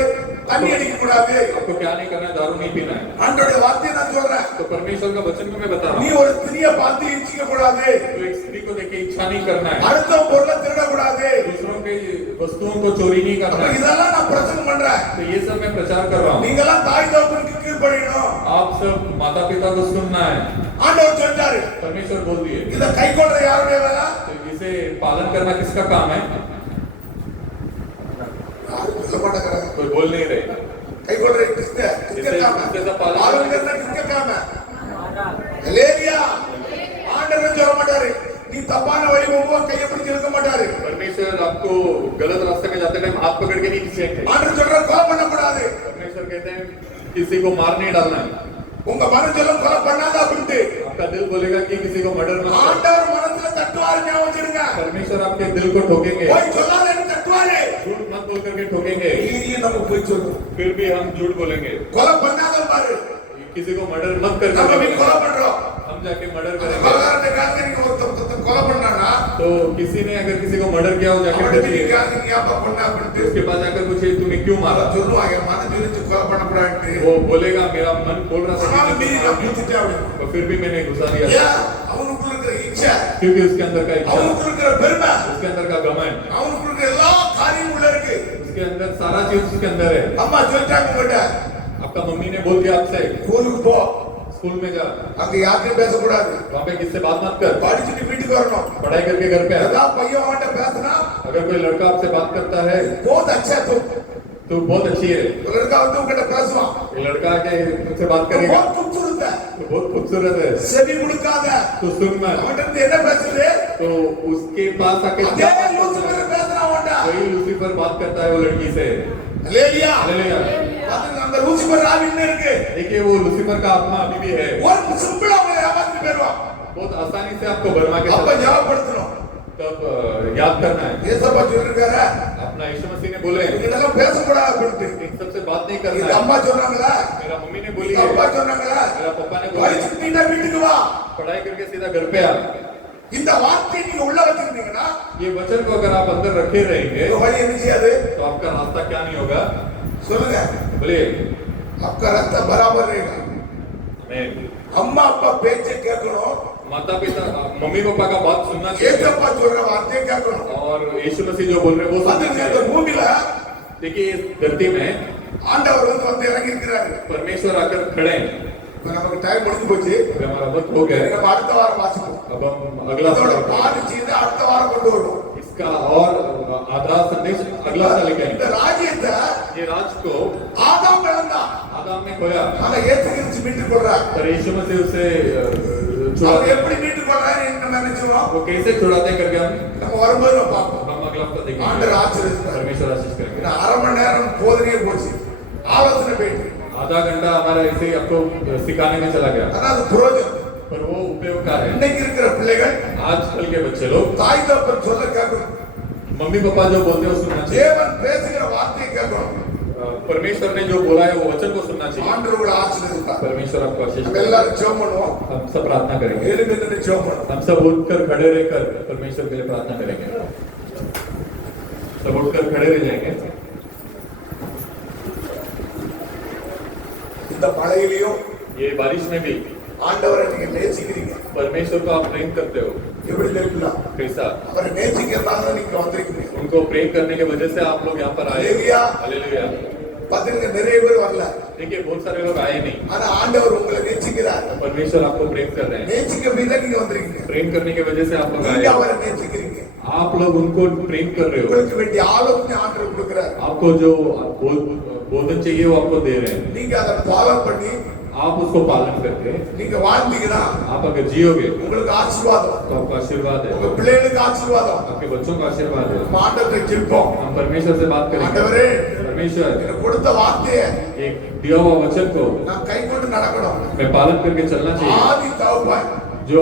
தண்ணி அடிக்க கூடாது आपको क्या नहीं करना है? दारू नहीं पीना है। ஆண்டவருடைய வார்த்தையை நான் சொல்றேன் तो परमेश्वर का वचन को मैं बता நீ रहा हूँ। ஒரு ஸ்திரியை பார்த்து இச்சிக்க கூடாது तो एक स्त्री को देखे इच्छा नहीं करना है। அடுத்த பொருளை திருட கூடாது दूसरों के वस्तुओं को चोरी नहीं அப்ப करना है। இதெல்லாம் நான் பிரசங்கம் பண்றேன் तो ये सब मैं प्रचार कर रहा हूँ। நீங்க எல்லாம் தாய் தகப்பனுக்கு கீழ்ப்படியணும் आप सब माता पिता को सुनना है। ஆண்டவர் சொல்றாரு परमेश्वर बोल दिए। இத கைக்கொள்ற யாருடைய வேலை तो इसे पालन करना किसका काम है? யாரும் சொல்ல மாட்டேங்கிறாங்க कोई बोल नहीं रहे। கைக்கொள்ற கிறிஸ்த காம கிறிஸ்த பாலனை பாலன் करना किसका काम है ஹalleluya ஆண்டவர் சொல்ல மாட்டாரு நீ தப்பான வழி போகும்போது கையை பிடிச்சு இழுக்க மாட்டாரு परमेश्वर आपको गलत रास्ते में जाते टाइम हाथ पकड़ के नहीं खींचेंगे। ஆண்டவர் சொல்ற கொலை பண்ண கூடாது परमेश्वर कहते हैं किसी को मार नहीं डालना है। உங்க மனம் சொல்லும் கொலை பண்ணாத அப்படின்ட்டு आपका दिल बोलेगा कि किसी को मर्डर मत करो। ஆண்டவர் மனசுல தட்டுவாரு ஞாபகம் வச்சிருங்க परमेश्वर आपके दिल को ठोकेंगे। போய் சொல்லாதேன்னு தட்டுவாரு झूठ मत बोल करके ठोकेंगे। நீதியை நம்ம போய் சொல்றோம் फिर भी हम झूठ बोलेंगे। கொலை பண்ணாத பாரு किसी को मर्डर मत कर நம்ம போய் करके கொலை பண்றோம் हम जाके मर्डर அந்த करेंगे। கொலைகாரனை காசு நீங்க ஒருத்தர் கொலை பண்ணானா तो किसी ने अगर किसी को मर्डर किया हो जाके அவனுக்கு पूछिए। நீ காசு நீ ஏப்பா பண்ண அப்படின்ட்டு उसके पास जाकर पूछिए तूने क्यों मारा? சொல்லுவாங்க மனம் ஜெயிச்சு கொலை பண்ணக்கூடாதுன்னு वो बोलेगा मेरा मन बोल रहा था ஆனாலும் कि மீறி तुझे நான் मारना है। குத்திட்டேன் அப்படின்னு तो फिर भी मैंने घुसा दिया। ஏன் அவனுக்குள்ள இருக்கிற இச்சை क्योंकि उसके अंदर का इच्छा, அவனுக்குள்ள இருக்கிற பெருமை उसके अंदर का घमंड, அவனுக்குள்ள இருக்கிற எல்லா காரியமும் உள்ள இருக்கு उसके अंदर सारा चीज उसके अंदर है। அம்மா சொல்லிட்டாங்க உங்ககிட்ட आपका मम्मी ने बोल दिया आपसे ஸ்கூலுக்கு போ स्कूल में जा, அங்க யார்கிட்டயும் பேசக்கூடாது वहाँ पे किससे बात मत कर, படிச்சுட்டு வீட்டுக்கு வரணும் पढ़ाई करके घर पे आ। ஏதாவது பையன் அவன்கிட்ட பேசினா अगर कोई लड़का आपसे बात करता है बहुत अच्छा तो बहुत अच्छी है। तो लड़का வந்து உங்ககிட்ட பேசுவான் ये लड़का आके तुमसे बात तो करेगा बहुत खूबसूरत है तो बहुत खूबसूरत है, செவி கொடுக்காத तो सुन मत। அவன்கிட்ட இருந்து என்ன பேசுது तो उसके पास आके அதே லூசிபர் பேசுறான் அவன்கிட்ட वही लूसीफर बात करता है वो लड़की से। ஹalleluya हालेलुया। பாத்தீங்க அந்த லூசிபர் ஆவி என்ன இருக்கு देखिए वो लूसीफर का आत्मा अभी भी है। ஒரு சிம்பிளா அவனை ஏமாத்தி போயிடுவான் बहुत आसानी से आपको भरमा के அப்ப चला जाएगा। ஞாபகப்படுத்தணும் तब याद करना है। ஏசப்பா சொல்லிருக்காரு अपना यीशु मसीह ने बोले இதெல்லாம் பேசக்கூடாது அப்படின்ட்டு इन सबसे बात नहीं இது करना है। அம்மா சொன்னாங்களா मेरा मम्मी ने बोली இது है, அப்பா சொன்னாங்களா मेरा पापा ने बोला படிச்சுட்டீங்கன்னா வீட்டுக்கு வா पढ़ाई करके सीधा घर पे आ। இந்த வார்த்தையை நீங்க உள்ள வச்சிருந்தீங்கன்னா ये वचन को अगर आप अंदर रखे रहेंगे உங்க வழி என்ன செய்யாது तो आपका रास्ता क्या नहीं होगा? சொல்லுங்க बोलिए आपका रास्ता बराबर रहेगा मैं அம்மா அப்பா பேச்சை கேட்கணும் माता पिता मम्मी पापा का बात सुनना चाहिए ஏசப்பா சொல்ற வார்த்தையை கேட்கணும் और यीशु मसीह जो बोल रहे हैं वो सुनना அதுக்கு இந்த चाहिए। பூமியில देखिए इस धरती में ஆண்டவர் வந்து இறங்கி இருக்கிறாரு परमेश्वर आकर खड़े हैं। இப்ப நமக்கு டைம் முடிஞ்சு போச்சு अभी हमारा वक्त हो गया है, நம்ம அடுத்த வாரம் வாசிப்போம் अब हम अगला இதோட सप्ताह- பாதி செய்து அடுத்த வாரம் கொண்டு வருவோம் इसका और आधा संदेश अगला साल लेके இந்த आएंगे। ராஜ்யத்தை ये राज को ஆதாம் இழந்தான் आदम ने खोया, ஆனா ஏசு கிறிஸ்து மீட்டுக் கொள்றார் पर यीशु मसीह उसे அவர் छुड़ाते எப்படி மீட்டுக் கொள்றாரு நம்ம நினைச்சோம் वो कैसे छुड़ाते हैं करके நம்ம வரும்போது நம்ம பார்ப்போம் हम अगला हफ्ता ஆண்டவர் देखेंगे। ஆசீர்வதிப்பார் परमेश्वर आशीष करेंगे। இன்னும் அரை மணி நேரம் போதனையே போச்சு ஆலோசனை போயிட்டு आधा घंटा हमारा ऐसे ही आपको सिखाने में चला गया, ஆனா அது பிரயோஜனம் पर वो उपयोग का है। இன்னைக்கு இருக்கிற பிள்ளைகள் आजकल के बच्चे लोग தாய் தகப்பன் சொல்ல கேட்கணும் मम्मी पापा जो बोलते हैं वो सुनना चाहिए। தேவன் பேசுகிற வார்த்தையை கேட்கணும் परमेश्वर ने जो बोला है वो वचन को सुनना चाहिए। ஆண்டவர் உங்களை ஆசீர்வதிப்பார் परमेश्वर आपको आशीष நம்ம करे। எல்லாரும் ஜெபம் பண்ணுவோம் हम सब प्रार्थना करेंगे, எழுந்து நின்று ஜெபம் பண்ணுவோம் हम सब उठकर खड़े रहकर परमेश्वर के लिए प्रार्थना करेंगे। सब उठकर खड़े रह जाएंगे। இந்த மழையிலையும் ये बारिश में भी ஆண்டவரை நீங்க நேசிக்கிறீங்க परमेश्वर को आप प्रेम करते हो எப்படி தெரியுங்களா कैसा அவரை நேசிக்கிறதால நீங்க வந்திருக்கீங்க उनको प्रेम करने की वजह से आप लोग यहाँ पर आए हालेलुया। हालेलुया பாத்தீங்க நிறைய பேர் வரல देखिए बहुत सारे लोग आए नहीं ஆனா ஆண்டவர் உங்களை நேசிக்கிறார் परमेश्वर आपको प्रेम कर रहे हैं நேசிக்க தான் நீங்க வந்திருக்கீங்க प्रेम करने की वजह से आप लोग நீங்க आए அவரை நேசிக்கிறீங்க आप लोग उनको प्रेम कर रहे हो உங்களுக்கு வேண்டிய ஆலோசனை ஆண்டவர் கொடுக்கிறார் आपको जो बोधन चाहिए वो आपको दे रहे हैं நீங்க அதை ஃபாலோ பண்ணி आप उसको पालन करके நீங்க வாழ்ந்தீங்கன்னா आप अगर जियोगे உங்களுக்கு ஆசீர்வாதம் तो आपको आशीर्वाद है உங்க பிள்ளைகளுக்கு ஆசீர்வாதம் आपके बच्चों का आशीर्वाद है நம்ம ஆண்டவரை ஜெபிப்போம் हम परमेश्वर से बात करेंगे ஆண்டவரே परमेश्वर எனக்கு கொடுத்த வார்த்தையை एक दिया हुआ वचन को நான் கை கொண்டு நடக்கணும் मैं पालन करके चलना चाहिए ஆதி தகப்பன் जो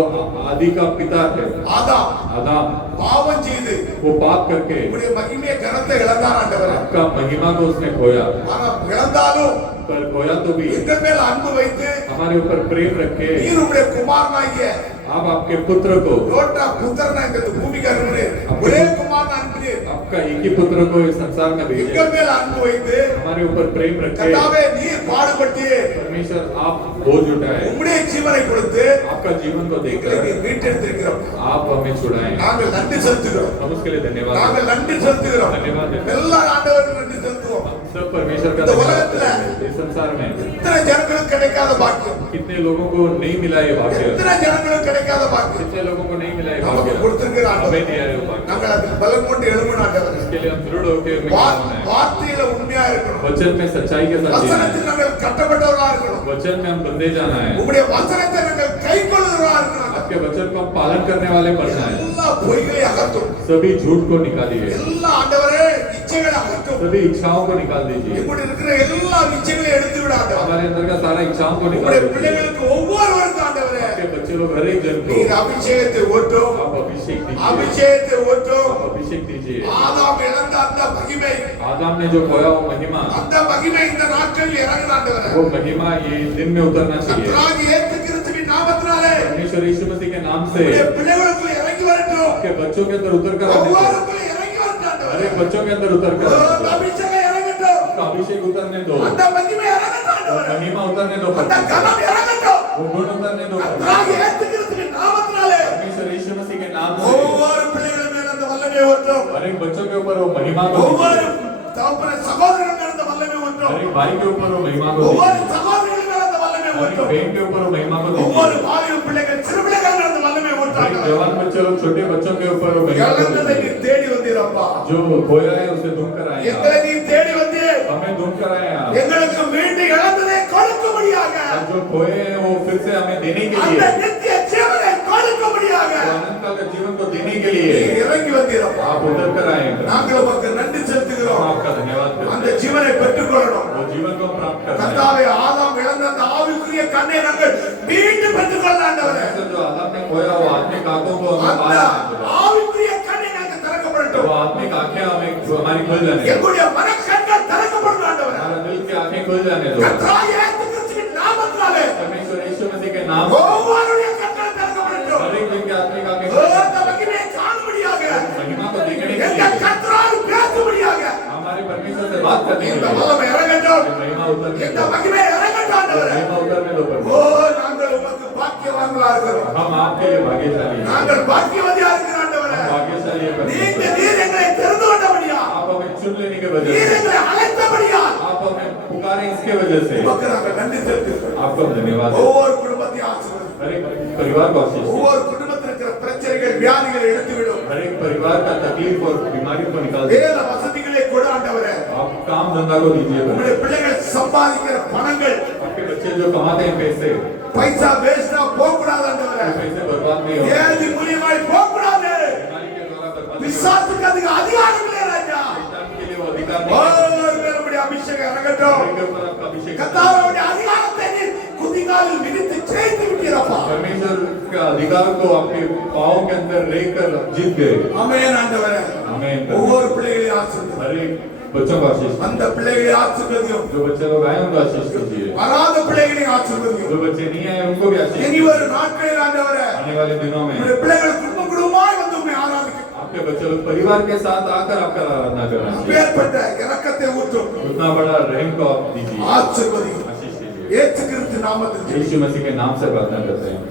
आदि का पिता है ஆதாம் आदम பாவம் செய்து वो पाप करके உங்களுடைய மகிமையை கனத்தை இழந்தான் ஆண்டவரே आपका महिमा को उसने खोया ஆனா இழந்தாலும் पर खोया तो भी எங்கள் மேல் அன்பு வைத்து हमारे ऊपर प्रेम रखे நீர் உங்களுடைய குமாரனாகிய आप आपके पुत्र को லோட்டா புத்திரனா இந்த பூமிக்கு அனுப்பினீர் ஒரே குமாரனா அனுப்பினீர் आपका एक ही पुत्र को इस संसार में भेजे எங்கள் மேல் அன்பு வைத்து हमारे ऊपर प्रेम रखे கர்த்தாவே நீர் பாடுபட்டீர் परमेश्वर आप बोझ उठाए உம்முடைய ஜீவனை கொடுத்து आपका जीवन को எங்களை देखकर நீர் மீட்டெடுத்திருக்கிறோம் आप हमें छुड़ाए நாங்கள் நன்றி செலுத்துகிறோம் हम उसके लिए धन्यवाद நாங்கள் நன்றி செலுத்துகிறோம் धन्यवाद देते हैं। எல்லா ஆண்டவருக்கும் நன்றி செலுத்துவோம் सब परमेश्वर का இந்த धन्यवाद உலகத்துல देते हैं। इस संसार में இத்தனை ஜனங்களுக்கு கிடைக்காத பாக்கியம் कितने लोगों को नहीं मिला ये भाग्य எத்தனை ஜனங்களுக்கு கிடைக்காத பாக்கியம் कितने लोगों को नहीं मिला ये நமக்கு भाग्य கொடுத்திருக்கிற हमें ஆண்டவர் दिया है वो भाग्य நாங்கள் அதில் பலம் கொண்டு எழுமணும் ஆண்டவர் इसके लिए हम दृढ़ होकर हमें काम है வார்த்தையில உண்மையா இருக்கணும் वचन में सच्चाई के साथ जीना है வசனத்தில் நாங்கள் கட்டப்பட்டவர்களா இருக்கணும் वचन में हम बंधे जाना है உங்களுடைய வசனத்தை நாங்கள் கைக்கொள்ளுகிறவர்களா இருக்கணும் आपके वचन को हम पालन करने वाले बनना है எல்லா பொய்களை அகற்றும் सभी झूठ को निकालिए எல்லா ஆண்டவரே இச்சைகளை அகற்றும் सभी इच्छाओं को निकाल दीजिए எங்களுடைய இருக்கிற எல்லா இச்சைகளையும் எடுத்து விட ஆண்டவர் हमारे अंदर का सारा इच्छाओं को निकाल உங்களுடைய दीजिए பிள்ளைகளுக்கு ஒவ்வொருவருக்கும் ஆண்டவரே आपके बच्चे लोग हर एक जन को நீர் அபிஷேகத்தை ஓட்டும் आप अभिषेक दीजिए அபிஷேகத்தை ஓட்டும் आप अभिषेक दीजिए ஆதாம் இழந்த அந்த மகிமை आदम ने जो खोया वो महिमा அந்த மகிமை இந்த நாட்களில் இறங்குது ஆண்டவரே वो महिमा ये दिन में उतरना चाहिए கர்த்தராகிய இயேசு கிறிஸ்துவின் நாமத்தினாலே परमेश्वर यीशु मसीह के नाम से உங்களுடைய பிள்ளைகளுக்குள்ள இறங்கி வரட்டும் आपके बच्चों के अंदर उतर कर आने दो ஒவ்வொருக்குள்ள இறங்கி வரட்டும் हर ஆண்டவரே एक बच्चों के अंदर उतर कर आने அந்த दो அபிஷேகம் இறங்கட்டும் आपका अभिषेक उतरने दो அந்த மகிமை இறங்கட்டும் ஆண்டவரே महिमा उतरने दो அந்த परमेश्वर। கனம் இறங்கட்டும் वो गुण उतरने दो கர்த்தராகிய परमेश्वर। இயேசு கிறிஸ்துவின் நாமத்தினாலே परमेश्वर यीशु मसीह के नाम से ஒவ்வொரு பிள்ளைகள் மேல் அந்த வல்லமை ஓட்டும் हर एक बच्चों के ऊपर वो महिमा को ஒவ்வொரு दीजिए। தகப்பன சகோதரர்கள் மேல் அந்த வல்லமை ஓட்டும் हर एक भाई के ऊपर वो महिमा को ஒவ்வொரு दीजिए। சகோதரிகள் மேல் அந்த வல்லமை हर एक ஓட்டும் बहन के ऊपर वो महिमा को ஒவ்வொரு दीजिए। வாலிப பிள்ளைகள் சிறு பிள்ளைகள் மேல் அந்த வல்லமை हर एक ஓட்டும் जवान बच्चे लोग छोटे बच्चों के ऊपर वो महिमा को இழந்ததை दीजिए। நீர் தேடி வந்தீரப்பா जो खोया है उसे ढूंढ कर आए எங்களை आप। நீர் தேடி வந்தீர் हमें ढूंढ कर आए आप। எங்களுக்கு மீண்டும் இழந்ததை கொடுக்கும்படியாக और जो खोए हैं वो फिर से हमें देने के அந்த लिए நித்திய ஜீவனை கொடுக்கும்படியாக वो अनंत काल के जीवन को देने के लिए நீர் இறங்கி வந்தீரப்பா आप उतर कर आए हैं। நாங்கள் உமக்கு நன்றி हम செலுத்துகிறோம் आपका धन्यवाद करते அந்த हैं। ஜீவனை பெற்றுக்கொள்ளணும் वो जीवन को हम प्राप्त करना है। கர்த்தாவே ஆதாம் இழந்த அந்த ஆவிக்குரிய கண்ணை நாங்கள் மீண்டும் பெற்றுக்கொள்ள ஆண்டவரே परमेश्वर जो आदम ने खोया वो आत्मिक आंखों को हमें அந்த पाया है। ஆவிக்குரிய கண்ணை நாங்கள் திறக்கப்படட்டும் वो आत्मिक आंखें हमें हमारी खुल जाने दो। எங்களுடைய மனக்கண்கள் திறக்கப்படணும் ஆண்டவரே हमारे दिल की आंखें खुल जाने दो। கர்த்தராகிய இயேசு கிறிஸ்துவின் நாமத்தினாலே परमेश्वर यीशु मसीह के नाम से ஒவ்வொருடைய கண்கள் திறக்கப்படட்டும் हर एक दिन की आत्मिक आंखें அந்த மகிமையை காணும்படியாக महिमा को देखने के எங்கள் लिए கர்த்தரால் பேசும்படியாக हमारे परमेश्वर से बात करने के இந்த लिए வல்லமை இறங்கட்டும் महिमा उतरने இந்த दो। மகிமை இறங்கட்டும் ஆண்டவரே महिमा उतरने दो ஓ परमेश्वर। நாங்கள் உமக்கு பாக்கியவான்களா இருக்கிறோம் हम आपके लिए भाग्यशाली हैं। நாங்கள் பாக்கியவதியா இருக்கிறோம் ஆண்டவரே हम भाग्यशाली हैं परमेश्वर। நீர் எங்களை தெரிந்து கொண்டபடியா आप हमें चुन लेने की वजह நீர் से எங்களை அழைத்தபடியா आप हमें पुकारे इसके वजह से உமக்கு நாங்கள் நன்றி செலுத்துகிறோம் आपको हम धन्यवाद देते हैं। ஒவ்வொரு குடும்பத்தையும் ஆசீர்வதி हर एक परिवार को आशीष दे। ஒவ்வொரு குடும்பத்தில் இருக்கிற பிரச்சனைகள் வியாதிகளை எடுத்துவிடும் हर एक परिवार का तकलीफ और बीमारी को निकाल दे। வேத वसதிகளை கொடு ஆண்டவரே आप काम धंधा को दीजिए परमेश्वर। உங்களுடைய பிள்ளைகள் சம்பாதிக்கிற பணங்கள் आपके बच्चे जो कमाते हैं पैसे பைசா வேஸ்டா போக கூடாது ஆண்டவரே वो पैसे बर्बाद नहीं हो। ஏதி மூலியமாய் போக கூடாது बीमारी के द्वारा बर्बाद नहीं हो। விசாத்துக்கு அதுக்கு அதிகாரம் இல்லை ராஜா शैतान के लिए वो अधिकार ஓ नहीं है। நம்முடைய அபிஷேகம் இறங்கட்டும் उनके ऊपर आपका अभिषेक करें। கர்த்தாவுடைய அதிகாரத்தை நீர் குதிகாலில் விரித்து ஜெயித்து விட்டீரப்பா परमेश्वर का अधिकार को आपके पाँव के अंदर लेकर जीत गए। ஆமென் ஆண்டவரே आमीन। ஒவ்வொரு பிள்ளைகளையும் ஆசீர்வதி हर एक बच्चों को आशीष दीजिए। அந்த பிள்ளைகளை ஆசீர்வதியும் जो बच्चे लोग आए उनको आशीष दीजिए। வராத பிள்ளைகளை ஆசீர்வதியும் जो बच्चे नहीं आए उनको भी आशीष இனி दीजिए। வரும் நாட்களில் ஆண்டவரே आने वाले दिनों में உங்களுடைய பிள்ளைகள் குடும்ப குடும்பமாய் வந்து உம்மை ஆராதிக்கும் आपके बच्चे लोग परिवार के साथ आकर आपका आराधना करना चाहिए। அப்பேற்பட்ட இரக்கத்தை ஊற்றும் उतना बड़ा रहम को आप दीजिए। ஆசீர்வதியும் आशीष दीजिए। இயேசு கிறிஸ்து நாமத்தில் यीशु मसीह के नाम से प्रार्थना करते हैं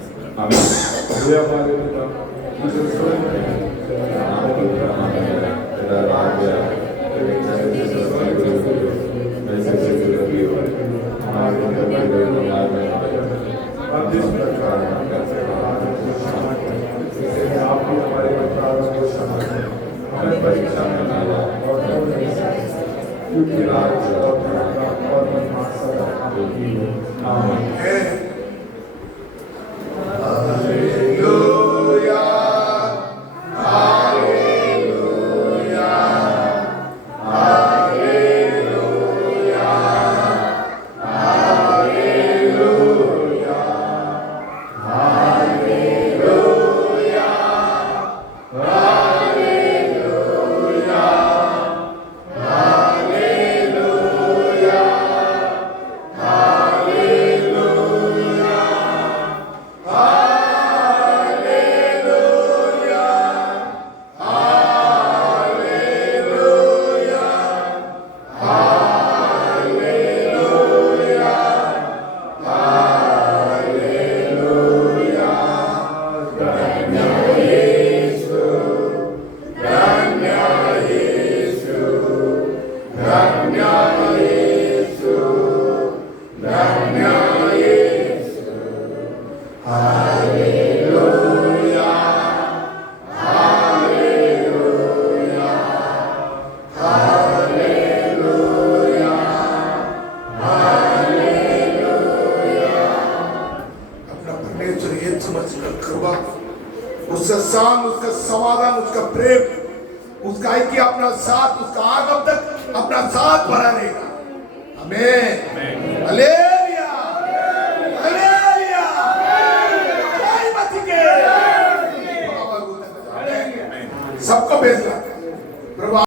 आमीन। हे हमारे पिता जो स्वर्ग में है, तेरा नाम पवित्र है, तेरा राज्य आए, तेरी इच्छा जैसे स्वर्ग में होती है, वैसे पृथ्वी पर भी हमारे लिए दे हमारे अब जिस प्रकार हम करते हैं आज हमको क्षमा करें, जैसे आप भी हमारे अपराधों को क्षमा करें, हमें परीक्षा में न लाओ और हमें क्योंकि राज्य और महिमा और महिमा सदा आपकी हो। आमीन। Hallelujah hallelujah hallelujah hallelujah hallelujah hallelujah hallelujah अपना परमेश्वर ये समझकर कृपा, उसका शान, उसका समाधान, उसका प्रेम, उसका ऐक्य, अपना साथ, उसका आगम तक अपना साथ बना रहेगा। आमीन। हालेलुया हालेलुया जय मसीह के। सबको भेजना।